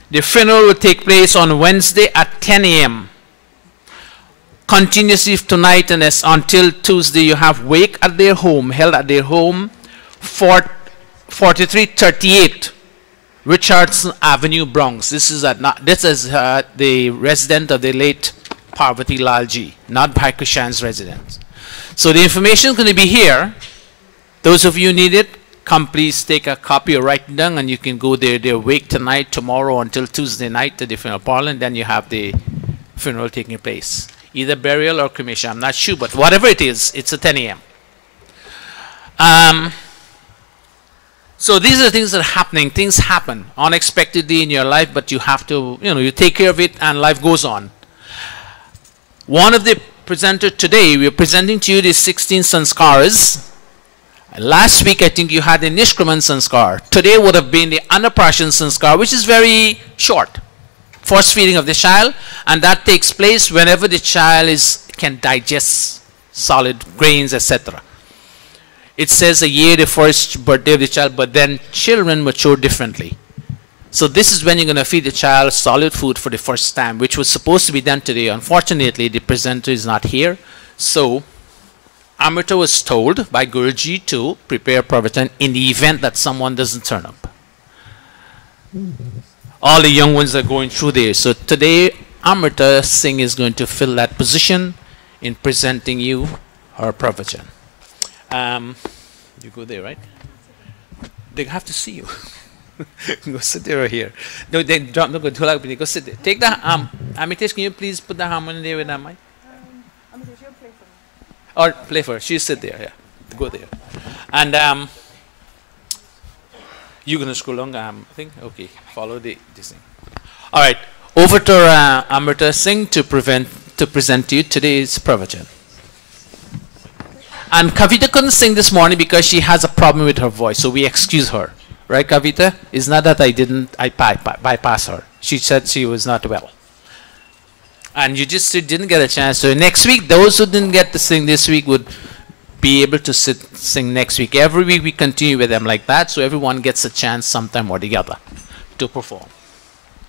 The funeral will take place on Wednesday at 10 a.m. Continuously tonight and until Tuesday, you have wake at their home, held at their home, 4338 Richardson Avenue, Bronx. This is the resident of the late Parvati Lalji, not Bhai Krishan's residence. So the information is going to be here. Those of you who need it, come please take a copy or write it down, and you can go there. They're wake tonight, tomorrow until Tuesday night to the funeral parlor, and then you have the funeral taking place. Either burial or cremation, I'm not sure, but whatever it is, it's at 10 a.m. So these are the things that are happening. Things happen unexpectedly in your life, but you have to, you take care of it, and life goes on. One of the presenters today, we're presenting to you the 16 sanskaras. Last week, I think you had the Nishkraman sanskar. Today would have been the Anaprashan sanskar, which is very short. First feeding of the child, and that takes place whenever the child can digest solid grains, etc. It says a year the first birthday of the child, but then children mature differently. So this is when you're going to feed the child solid food for the first time, which was supposed to be done today. Unfortunately, the presenter is not here. So Amrita was told by Guruji to prepare pravachan in the event that someone doesn't turn up. All the young ones are going through there. So today, Amrita Singh is going to fill that position in presenting you her pravachan. You go there, right? They have to see you. Go sit there or here. No, they drop. No, go sit there. Take the Amitesh, can you please put the harmony there with that mic? Amitesh, you'll play for me. Or play for her. She sit there. Yeah, go there. And you're gonna scroll along. I think. Okay, follow this thing. All right. Over to Amrita Singh to present to you today's pravachan. And Kavita couldn't sing this morning because she has a problem with her voice, so we excuse her. Right, Kavita? It's not that I bypass her. She said she was not well. And you just didn't get a chance. So next week, those who didn't get to sing this week would be able to sing next week. Every week we continue with them like that, so everyone gets a chance sometime or the other to perform.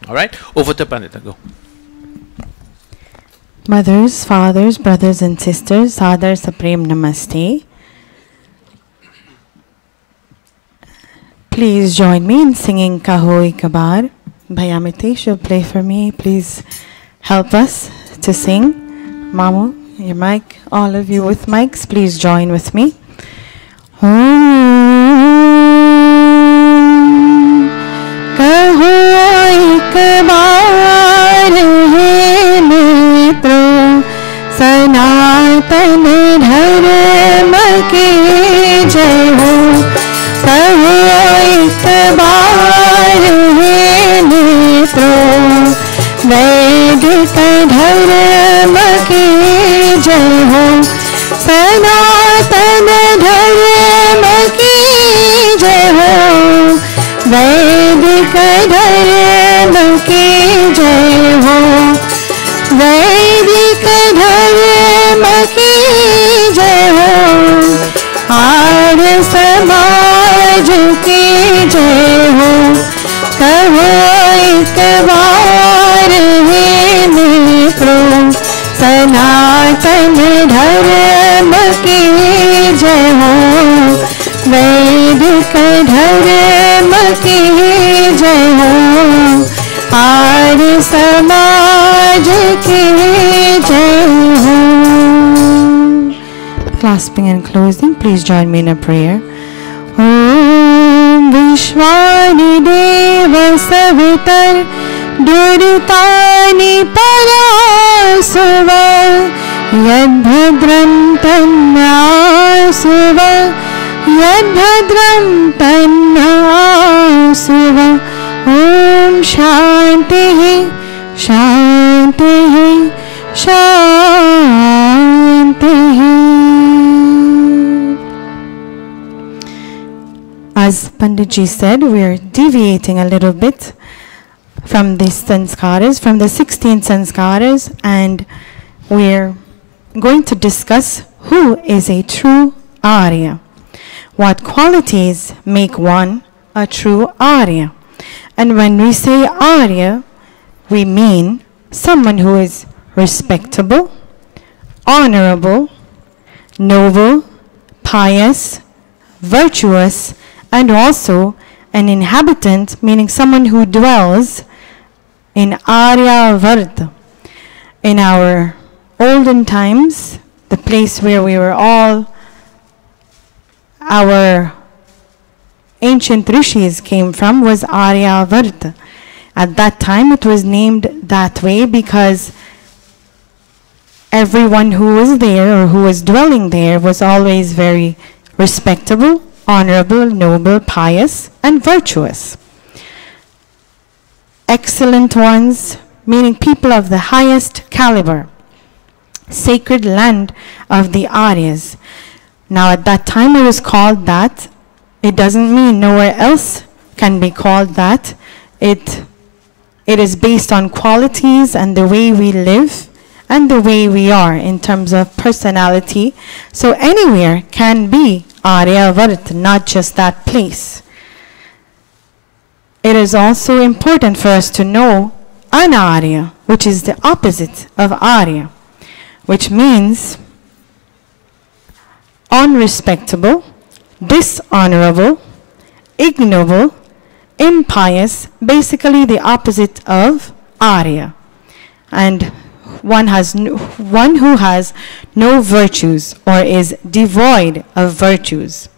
All right? Over to Pandita. Go. Mothers, fathers, brothers and sisters, Sadar Supreme Namaste. Please join me in singing Kahoi Kabar. Bhayamitesh will play for me. Please help us to sing. Mamu, your mic, all of you with mics, please join with me. Kahoi Kabar hai mitro sanatan dharma ki jai ho. Kahoi Kabar hai mitro वैदिक धर्म की जय हो सनातन धर्म की जय हो वैदिक धर्म की जय हो वैदिक धर्म की जय हो आर्य समाज की जय हो कहो एक बार हे मित्रो सनातन धर्म की जय हो वैदिक धर्म की जय हो आर्य समाज की जय हो. Clasping and closing, please join me in a prayer. Om Vishwani Deva Savitar Durtani Parasuva Yadbhadram Tannasuva Yadbhadram Tannasuva Om Shanti Shanti Shanti. As Panditji said, we're deviating a little bit from the sanskaras, from the 16 sanskaras, and we're going to discuss who is a true Arya. What qualities make one a true Arya? And when we say Arya, we mean someone who is respectable, honorable, noble, pious, virtuous, and also an inhabitant, meaning someone who dwells in Arya Varta. In our olden times, the place where we were all, our ancient rishis came from was Arya Varta. At that time it was named that way because everyone who was there or who was dwelling there was always very respectable, honorable, noble, pious, and virtuous. Excellent ones, meaning people of the highest caliber. Sacred land of the Aryas. Now at that time it was called that. It doesn't mean nowhere else can be called that. It is based on qualities and the way we live and the way we are in terms of personality. So anywhere can be Arya Varta, not just that place. It is also important for us to know Anarya, which is the opposite of Arya, which means unrespectable, dishonorable, ignoble, impious, basically the opposite of Arya. And one who has no virtues or is devoid of virtues.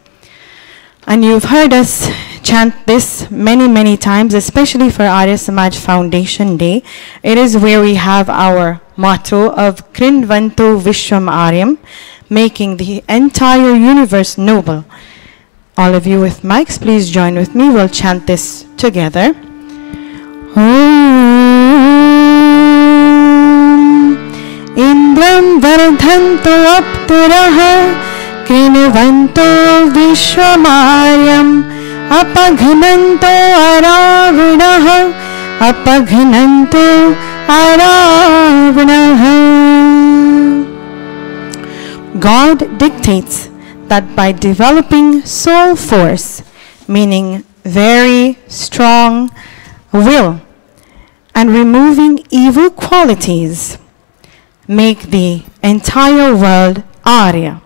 And you've heard us chant this many, many times, especially for Arya Samaj Foundation Day. It is where we have our motto of Krinvanto Vishwam Aryam, making the entire universe noble. All of you with mics, please join with me. We'll chant this together. Indram vardhanto apturaha Krinvanto Vishwamaryam Apaghananto Aravanaha Apaghananto Aravanaha. God dictates that by developing soul force, meaning very strong will, and removing evil qualities, make the entire world Arya.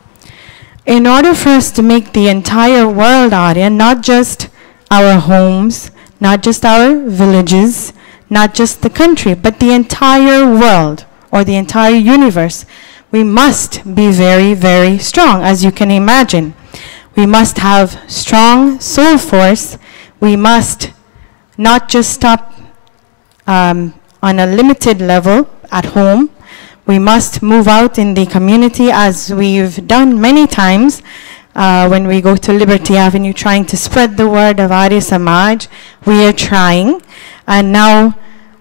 In order for us to make the entire world Arya, not just our homes, not just our villages, not just the country, but the entire world or the entire universe, we must be very, very strong, as you can imagine. We must have strong soul force. We must not just stop on a limited level at home. We must move out in the community, as we've done many times when we go to Liberty Avenue trying to spread the word of Arya Samaj. We are trying, and now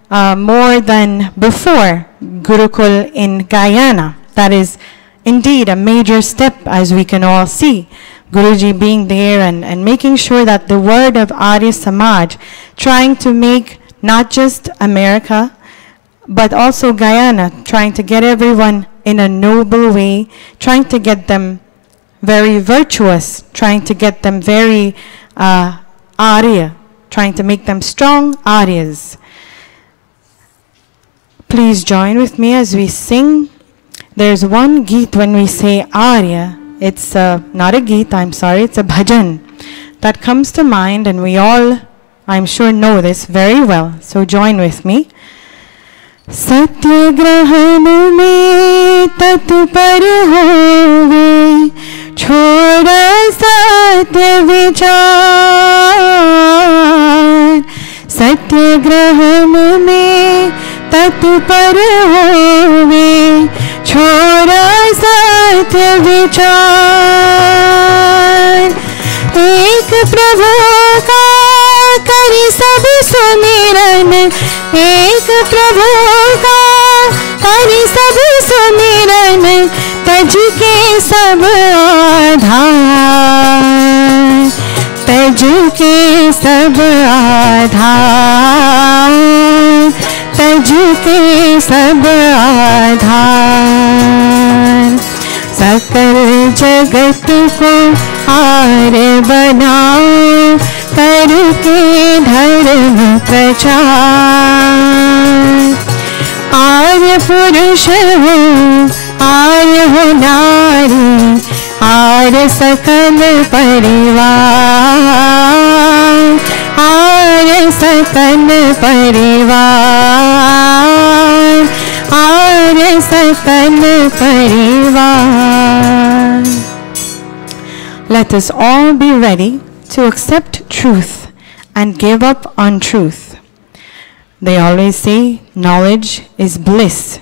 more than before, Gurukul in Guyana. That is indeed a major step, as we can all see. Guruji being there and making sure that the word of Arya Samaj, trying to make not just America, but also Guyana, trying to get everyone in a noble way, trying to get them very virtuous, trying to get them very Arya, trying to make them strong Aryas. Please join with me as we sing. There's one geet when we say Arya. It's not a geet, I'm sorry, it's a bhajan that comes to mind, and we all, I'm sure, know this very well. So join with me. सत्यग्रहण में तत्पर होवे छोड़ सत्य विचार सत्यग्रहण में तत्पर होवे छोड़ सत्य विचार एक प्रभु का करी सब सुमिरन एक प्रभु का करी सब सुमिरन तज के सब आधार तज के सब आधार तज के सब आधार सकल जगत को आर्य बनाओ करके धर्म प्रचार आर्य पुरुष हो आर्य हो नारी आर्य सकल परिवार आर्य सकल परिवार आर्य सकल परिवार. Let us all be ready to accept truth and give up on truth. They always say knowledge is bliss.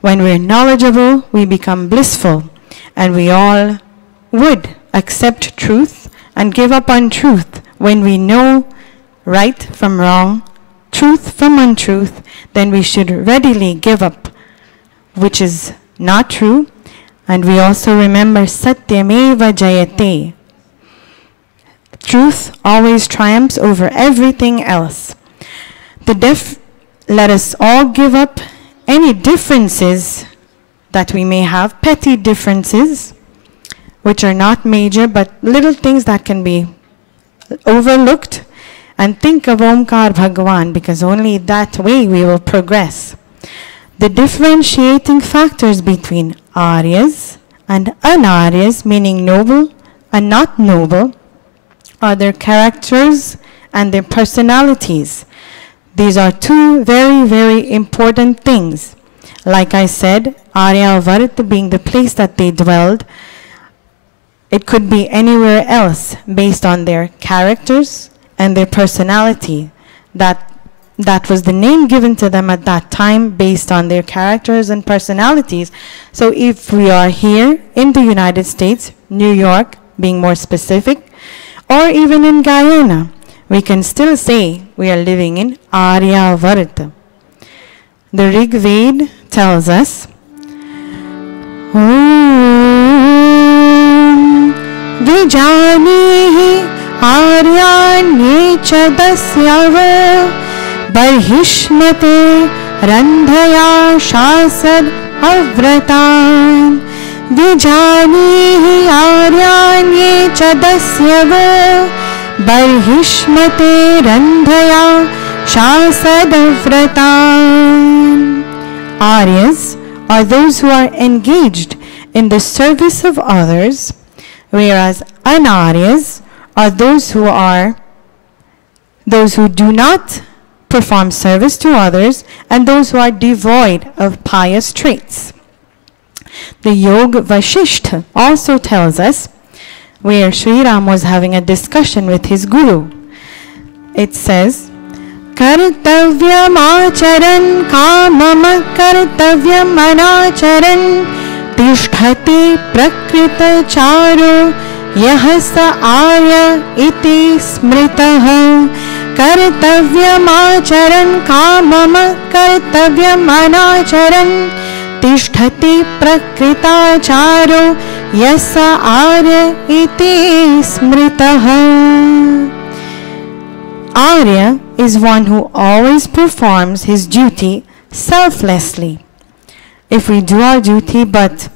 When we're knowledgeable, we become blissful, and we all would accept truth and give up on truth. When we know right from wrong, truth from untruth, then we should readily give up which is not true. And we also remember Satyameva Jayate. Truth always triumphs over everything else. Let us all give up any differences that we may have, petty differences, which are not major, but little things that can be overlooked, and think of Omkar Bhagwan, because only that way we will progress. The differentiating factors between Aryas and Anaryas, meaning noble and not noble, are their characters and their personalities. These are two very, very important things. Like I said, Arya Varit being the place that they dwelled, it could be anywhere else based on their characters and their personality. That was the name given to them at that time based on their characters and personalities. So if we are here in the United States, New York being more specific, or even in Guyana, we can still say we are living in Arya Varit. The Rig Ved tells us, Vijanihi Aryanye Chadasyav Barhishmate Randhaya Shasad Avratan Vijanihi Aryanye Chadasyav Barhishmate Randhaya Shasad Avratan. Aryas are those who are engaged in the service of others, whereas Anaryas are those who do not perform service to others and those who are devoid of pious traits. The Yoga Vasishtha also tells us, where Sri Ram was having a discussion with his guru, it says, Kartavyam acharan kamam kartavyam anacharan Tishthati prakrita charo yahasa arya iti smritaha Kartavyam acharan kamam kartavyam anacharan Tishthati prakrita charo yasa arya iti smritaha. Arya is one who always performs his duty selflessly. If we do our duty, but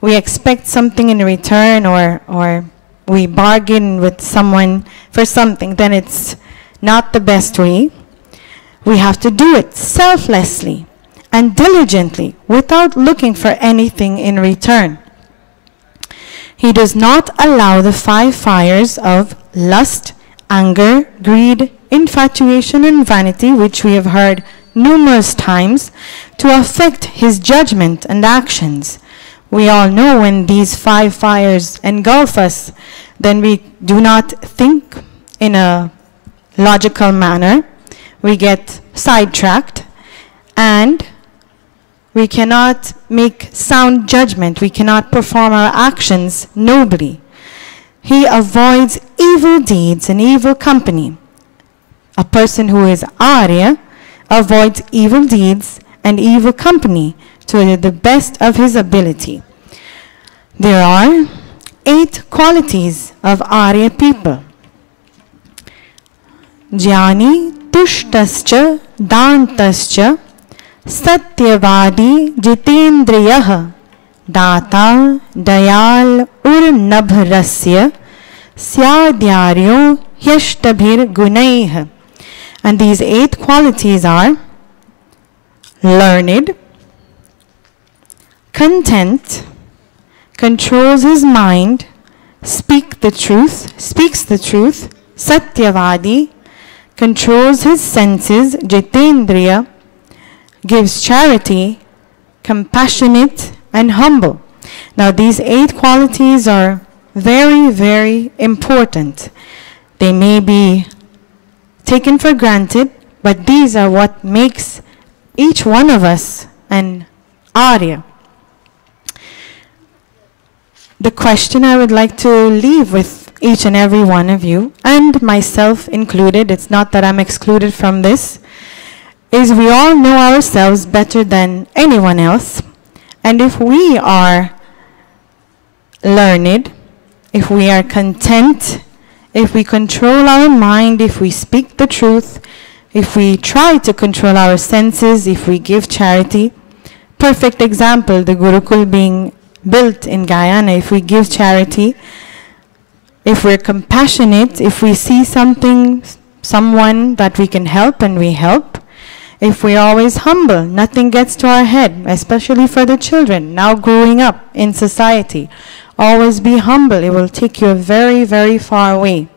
we expect something in return, or we bargain with someone for something, then it's not the best way. We have to do it selflessly and diligently without looking for anything in return. He does not allow the 5 fires of lust, anger, greed, infatuation, and vanity, which we have heard numerous times, to affect his judgment and actions. We all know when these 5 fires engulf us, then we do not think in a logical manner. We get sidetracked and we cannot make sound judgment. We cannot perform our actions nobly. He avoids evil deeds and evil company. A person who is Arya avoids evil deeds and evil company to the best of his ability. There are 8 qualities of Arya people. Jnani tushtascha dantascha satyavadi jitendriyah Data dayal urnabhrasya syadyaryo yashtabhir gunaih. And these 8 qualities are learned, content, controls his mind, speaks the truth, satyavadi, controls his senses, jitendriya, gives charity, compassionate, and humble. Now these 8 qualities are very, very important. They may be taken for granted, but these are what makes each one of us an Arya. The question I would like to leave with each and every one of you, and myself included, it's not that I'm excluded from this, is we all know ourselves better than anyone else. And if we are learned, if we are content, if we control our mind, if we speak the truth, if we try to control our senses, if we give charity, perfect example, the Gurukul being built in Guyana, if we give charity, if we're compassionate, if we see someone that we can help and we help, if we're always humble, nothing gets to our head, especially for the children now growing up in society. Always be humble. It will take you very, very far away.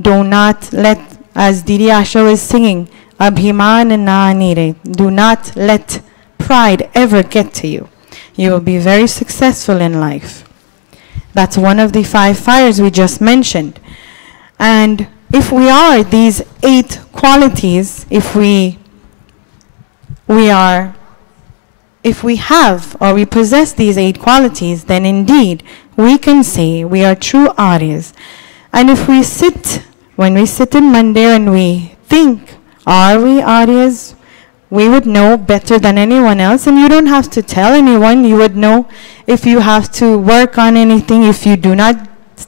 Do not let, as Didi Asha was singing, Abhiman na nire, do not let pride ever get to you. You will be very successful in life. That's one of the 5 fires we just mentioned. And if we are these 8 qualities, if we have or we possess these 8 qualities, then indeed we can say we are true Aryas. And if we sit, when we sit in Mandir and we think, are we Aryas? We would know better than anyone else, and you don't have to tell anyone. You would know if you have to work on anything, if you do not,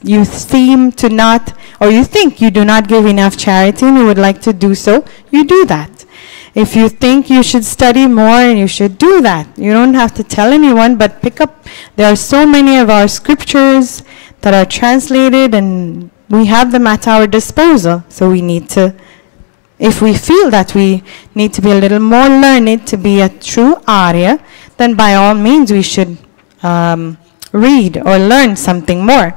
you seem to not, or you think you do not give enough charity and you would like to do so, you do that. If you think you should study more, and you should do that. You don't have to tell anyone, but pick up. There are so many of our scriptures that are translated, and we have them at our disposal. So we need to, if we feel that we need to be a little more learned to be a true Arya, then by all means we should read or learn something more.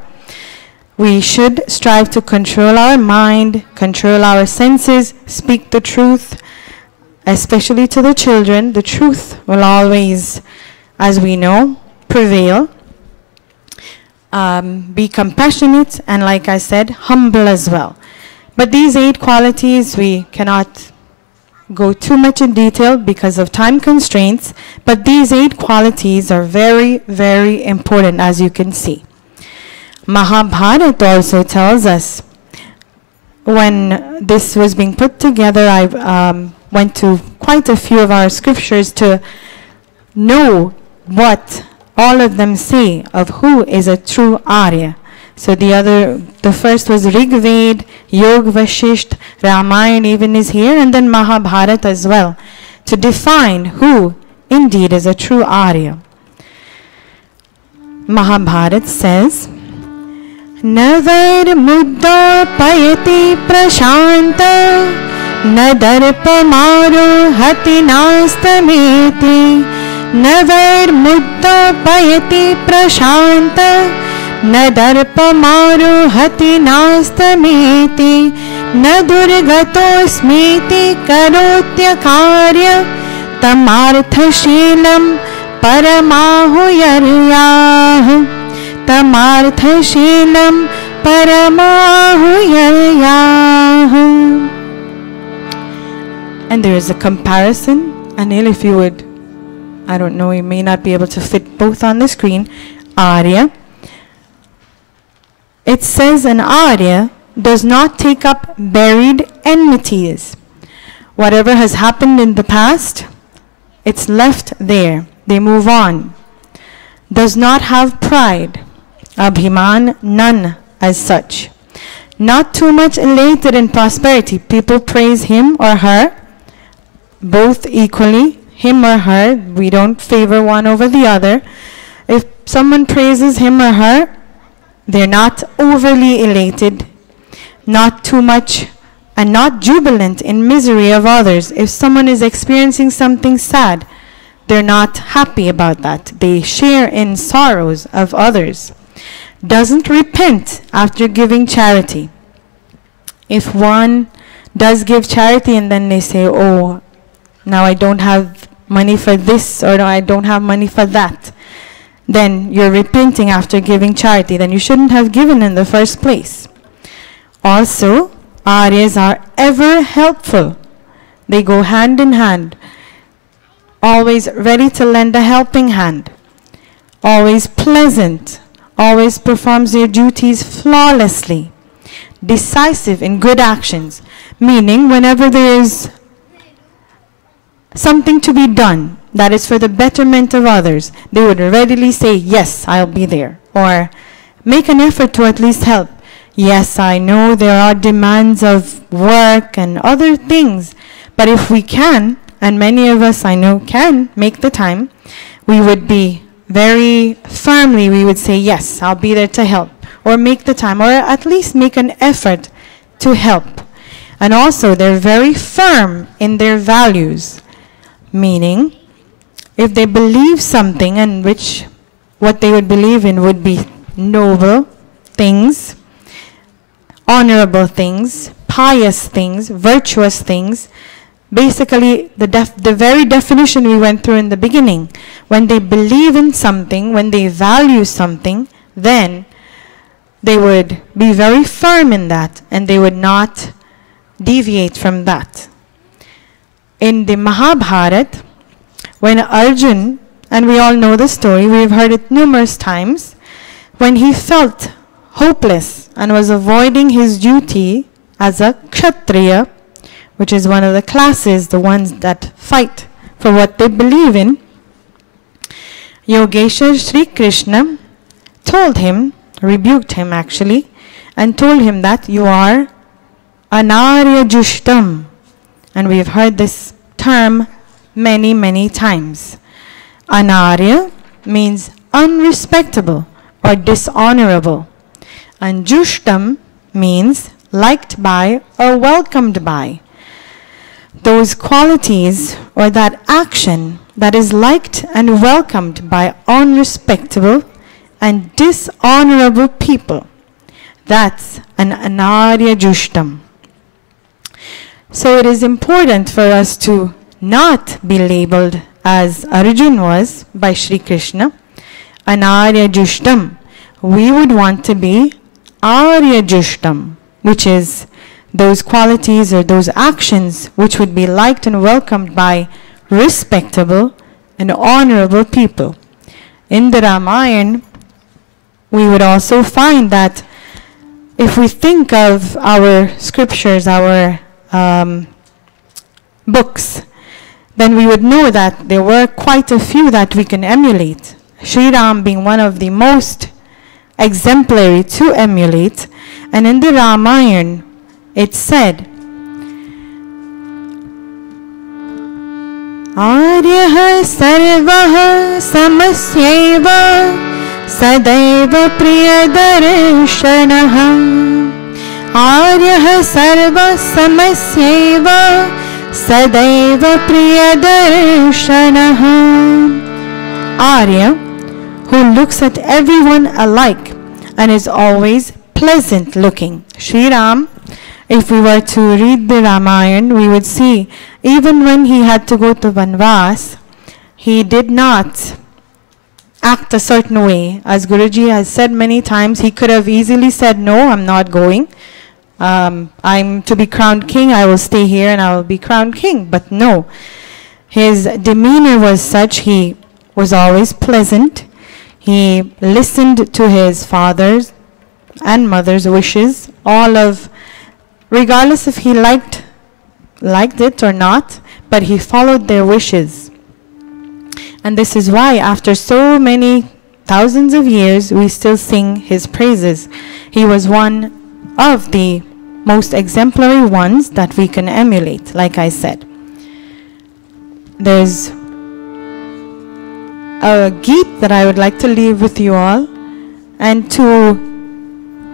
We should strive to control our mind, control our senses, speak the truth, especially to the children. The truth will always, as we know, prevail. Be compassionate and, like I said, humble as well. But these 8 qualities, we cannot go too much in detail because of time constraints, but these 8 qualities are very, very important, as you can see. Mahabharata also tells us, when this was being put together, I went to quite a few of our scriptures to know what all of them say of who is a true Arya. So the first was Rig Ved, Yog Vashisht, Ramayana even is here, and then Mahabharata as well, to define who indeed is a true Arya. Mahabharata says, Navar Mudda Payati Prashanta न दर्पमारो हति नास्तमेति नवैर्मुद्दपयति प्रशान्त न दर्पमारो हति नास्तमेति न दुर्गतोऽस्मीति करोत्यकार्य तमार्थशीलं परमाहुयर्याः तमार्थशीलं परमाहुयर्याः. And there is a comparison. Anil, if you would, I don't know, you may not be able to fit both on the screen. Arya. It says an Arya does not take up buried enmities. Whatever has happened in the past, it's left there. They move on. Does not have pride. Abhiman, none as such. Not too much elated in prosperity. People praise him or her, both equally, him or her. We don't favor one over the other. If someone praises him or her, they're not overly elated, not too much, and not jubilant in misery of others. If someone is experiencing something sad, they're not happy about that. They share in sorrows of others. Doesn't repent after giving charity. If one does give charity and then they say, oh, now I don't have money for this, or no, I don't have money for that, then you're repenting after giving charity. Then you shouldn't have given in the first place. Also, Aryas are ever helpful. They go hand in hand. Always ready to lend a helping hand. Always pleasant. Always performs their duties flawlessly. Decisive in good actions. Meaning, whenever there is something to be done that is for the betterment of others, they would readily say, yes, I'll be there. Or make an effort to at least help. Yes, I know there are demands of work and other things, but if we can, and many of us I know can make the time, we would be very firmly, we would say, yes, I'll be there to help, or make the time, or at least make an effort to help. And also, they're very firm in their values, meaning, if they believe something, and which what they would believe in would be noble things, honorable things, pious things, virtuous things, basically the very definition we went through in the beginning. When they believe in something, when they value something, then they would be very firm in that and they would not deviate from that. In the Mahabharata, when Arjun, and we all know the story, we've heard it numerous times, when he felt hopeless and was avoiding his duty as a Kshatriya, which is one of the classes, the ones that fight for what they believe in, Yogeshwar Sri Krishna told him, rebuked him actually, and told him that you are Anarya Jushtam. And we have heard this term many, many times. Anarya means unrespectable or dishonorable. And Jushtam means liked by or welcomed by. Those qualities or that action that is liked and welcomed by unrespectable and dishonorable people, that's an Anarya Jushtam. So it is important for us to not be labeled as Arjun was by Sri Krishna, Anarya Jushtam. We would want to be Arya Jushtam, which is those qualities or those actions which would be liked and welcomed by respectable and honorable people. In the Ramayana, we would also find that if we think of our scriptures, our books, then we would know that there were quite a few that we can emulate. Sri Ram being one of the most exemplary to emulate. And in the Ramayana, it said, Arya sarvaha samasyeva sadaiva priyadarshanaha. Arya sarva samasyeva sadaiva priyadarshanaha. Arya, who looks at everyone alike and is always pleasant looking. Sri Ram, if we were to read the Ramayana, we would see even when he had to go to Vanvas, he did not act a certain way. As Guruji has said many times, he could have easily said, no, I'm not going. I'm to be crowned king, I will stay here and I will be crowned king. But no, his demeanor was such, he was always pleasant. He listened to his father's and mother's wishes, regardless if he liked it or not, but he followed their wishes. And this is why after so many thousands of years, we still sing his praises. He was one of the most exemplary ones that we can emulate, like I said. There's a Geet that I would like to leave with you all, and to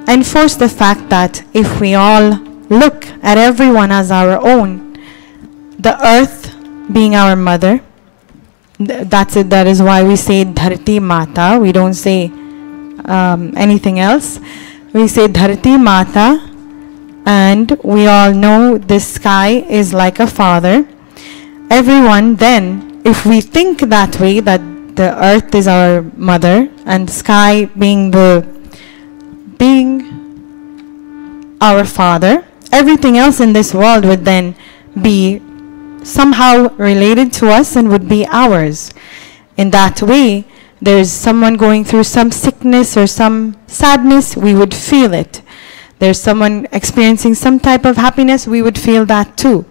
enforce the fact that if we all look at everyone as our own, the earth being our mother, that's it. That is why we say Dharti Mata. We don't say anything else. We say Dharti Mata, and we all know the sky is like a father. Everyone then, if we think that way, that the earth is our mother and sky being our father, everything else in this world would then be somehow related to us and would be ours. In that way, there's someone going through some sickness or some sadness, we would feel it. There's someone experiencing some type of happiness, we would feel that too.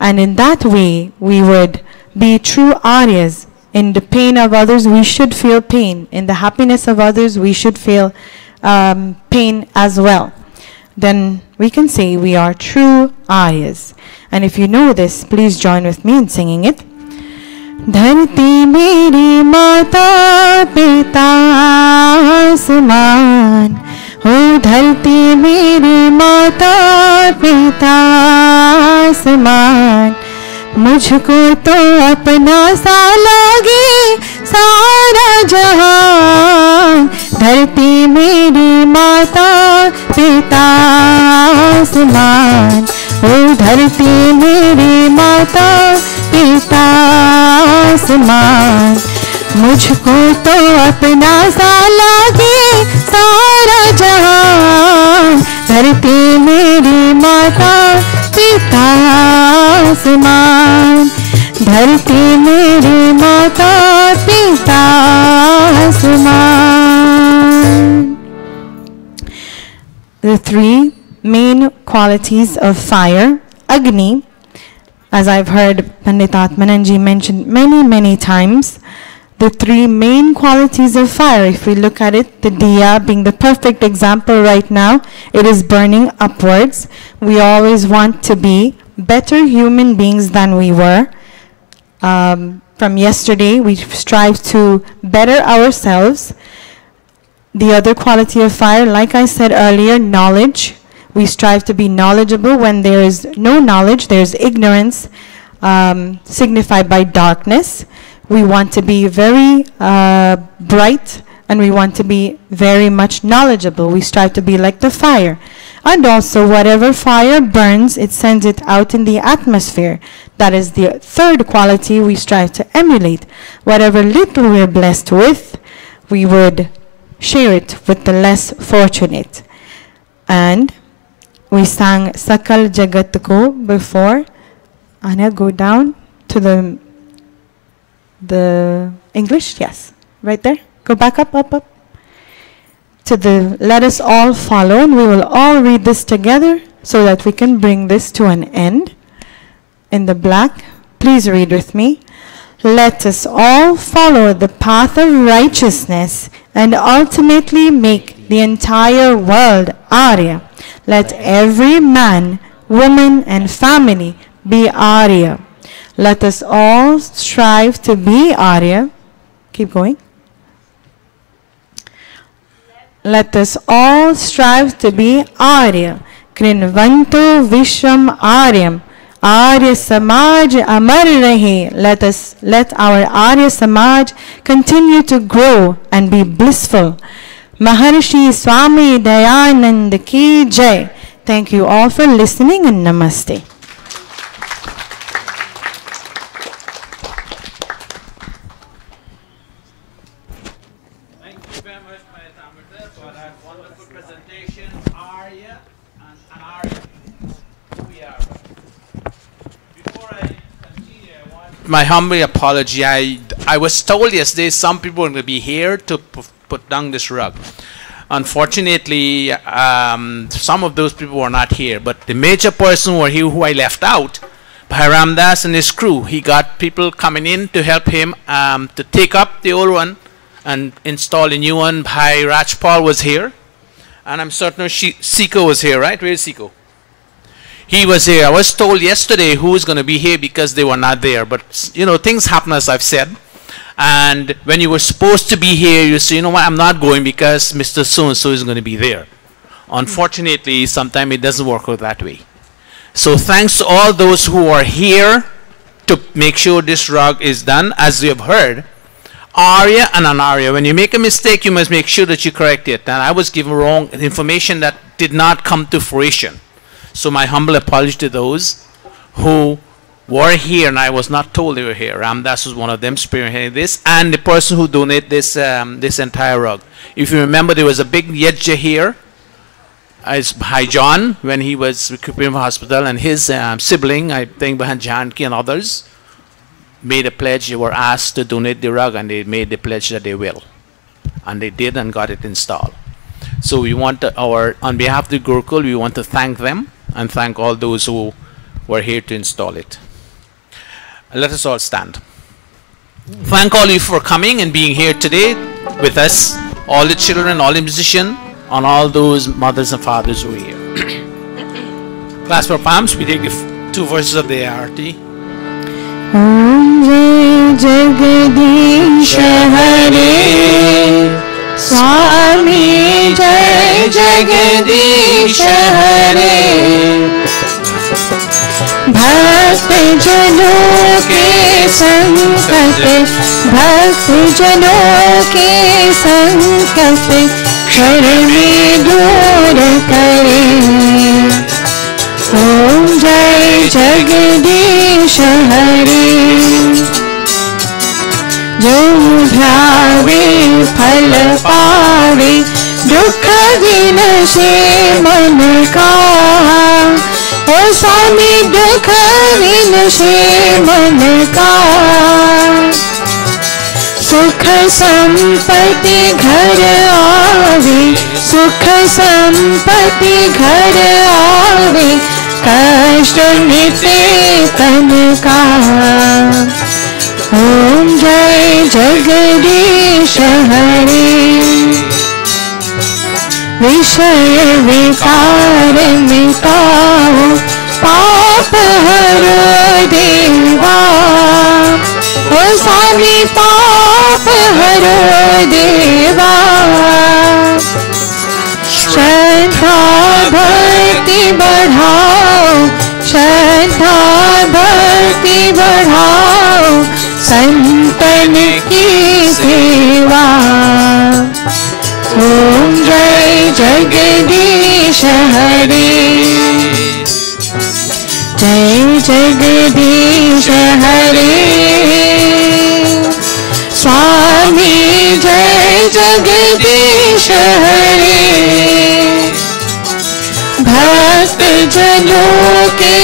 And in that way, we would be true Aryas. In the pain of others, we should feel pain. In the happiness of others, we should feel pain as well. Then we can say we are true Aryas. And if you know this, please join with me in singing it. Dharti meri mata pita saman. Oh, dharti meri mata pita saman. मुझको तो अपना सा लगे सारा जहान. धरती मेरी माता पिता समान. ओ धरती मेरी माता आसमान, मुझको तो अपना सा लागे सारा जहान, धरती मेरी माता पिता आसमान, धरती मेरी माता पिता आसमान. The three main qualities of fire, Agni, as I've heard Pandit Atmananji mention many times, the three main qualities of fire, if we look at it, the diya being the perfect example right now, it is burning upwards. We always want to be better human beings than we were. From yesterday, we strive to better ourselves. The other quality of fire, like I said earlier, knowledge. We strive to be knowledgeable. When there is no knowledge, there is ignorance, signified by darkness. We want to be very bright, and we want to be very much knowledgeable. We strive to be like the fire. And also, whatever fire burns, it sends it out in the atmosphere. That is the third quality we strive to emulate. Whatever little we're blessed with, we would share it with the less fortunate. And we sang Sakal Jagat Ko before. Anya, go down to the English, yes, right there. Go back up. To the let us all follow, and we will all read this together so that we can bring this to an end. In the black, please read with me. Let us all follow the path of righteousness and ultimately make the entire world Arya. Let every man, woman, and family be Arya. Let us all strive to be Arya. Keep going. Let us all strive to be Arya. Krinvanto Vishram Aryam. Arya Samaj Amar Rahe. Let our Arya Samaj continue to grow and be blissful. Maharishi Swami Dayananda Ki Jai. Thank you all for listening, and namaste. Thank you very much, Mayat Amrita, for that wonderful presentation. Arya and Arya. Who we are. Before I continue, I want my humble apology. I was told yesterday some people are going to be here to put down this rug. Unfortunately, some of those people were not here, but the major person who were here, who I left out, Bhai Ramdas and his crew, he got people coming in to help him to take up the old one and install a new one. Bhai Rajpal was here, and I'm certain Siko was here, right? Where is Siko? He was here. I was told yesterday who was going to be here because they were not there, but you know, things happen, as I've said. And when you were supposed to be here, you say, you know what, I'm not going because Mr. So-and-so is going to be there. Unfortunately, sometimes it doesn't work out that way. So thanks to all those who are here to make sure this rug is done. As you have heard, Arya and Anarya, when you make a mistake, you must make sure that you correct it. And I was given wrong information that did not come to fruition. So my humble apology to those who were here, and I was not told they were here. Ramdas was one of them spearheading this, and the person who donated this this entire rug. If you remember, there was a big yajna here as Bhai John when he was recuperating from hospital, and his sibling, I think Bhajan Janki and others, made a pledge. They were asked to donate the rug, and they made the pledge that they will, and they did and got it installed. So we want on behalf of the Gurukul, we want to thank them and thank all those who were here to install it. Let us all stand. Thank all of you for coming and being here today with us, all the children, all the musicians, and all those mothers and fathers who are here. Class for palms, we take the two verses of the Arati. Om Jai Jagadish Hare Swami Jai Jagadish Hare भक्त जनों के संकट क्षण में दूर करे ओम जय जगदीश हरे आवे दुख विनशे मन का ओ स्वामी दुख विनशे मन का सुख संपत्ति घर आवे सुख संपत्ति घर आवे कष्ट मिटे तन का ओम जय जगदीश हरे विषय विकार मिटाओ पाप हरो देवा ओ स्वामी पाप हरो देवा श्रद्धा भक्ति बढ़ाओ श्रद्धा भक्ति बढ़ाओ संतन की सेवा ओम जय जगदीश हरे जय जगदीश हरे स्वामी जय जगदीश हरे भक्त जनों के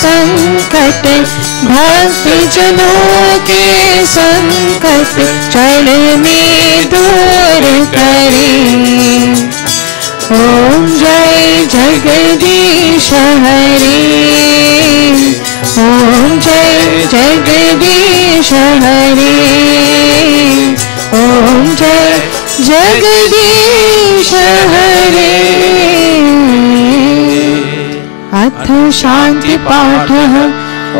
संकट भक्त जनों के संकट क्षण में दूर करे ओम जय जगदीश हरे ओम जय जगदीश हरे ओम जय जगदीश हरे अथ शांति पाठः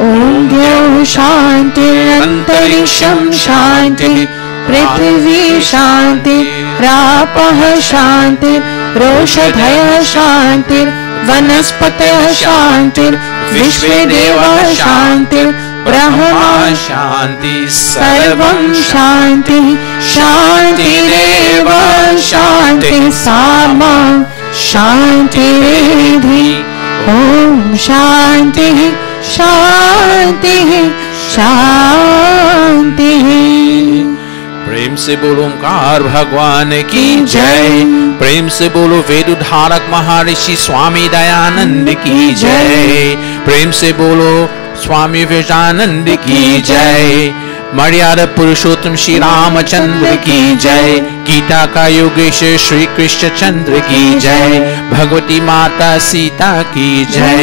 ओम द्यौः शान्तिरन्तरिक्षं शान्तिः पृथिवी शान्तिरापः शान्तिरोषधयः शान्तिर्वनस्पतयः शान्तिर्विश्वे देवाः शान्तिर्ब्रह्मा शांति सर्वं शान्तिः शान्तिरेव शान्तिः सामा शान्तिरेधि ओम शान्तिः शान्तिः शान्तिः प्रेम से बोलो ओंकार भगवान की जय प्रेम से बोलो वेद उद्धारक महर्षि स्वामी दयानंद की जय प्रेम से बोलो स्वामी विवेकानंद की जय मर्यादा पुरुषोत्तम श्री रामचंद्र की जय गीता का योगेश श्री कृष्ण चंद्र की जय भगवती माता सीता की जय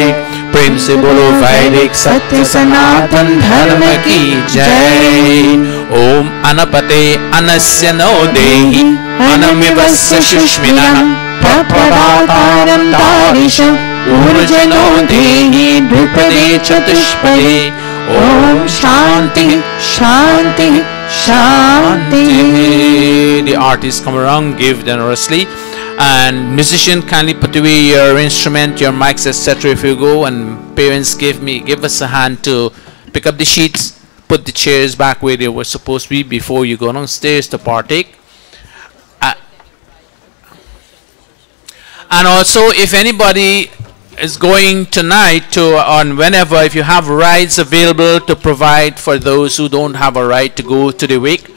प्रेम से बोलो वैदिक सत्य सनातन धर्म की जय ओम अनपते अनस्य नो देहि अनमिवस्य सुष्मिनः तत्पदातारं तारिशं ऊर्जनो देहि द्विपदे चतुष्पदे ओम शांति शांति शांति. The artists come around, give generously, and musician kindly put away your instrument, your mics, etc. if you go, and parents give us a hand to pick up the sheets, put the chairs back where they were supposed to be before you go downstairs to partake. And also, if anybody is going tonight to on whenever, if you have rides available to provide for those who don't have a ride to go to the wake,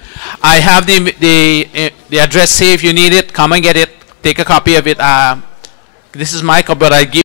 I have the address here. If you need it, come and get it. Take a copy of it. This is my copy, but I give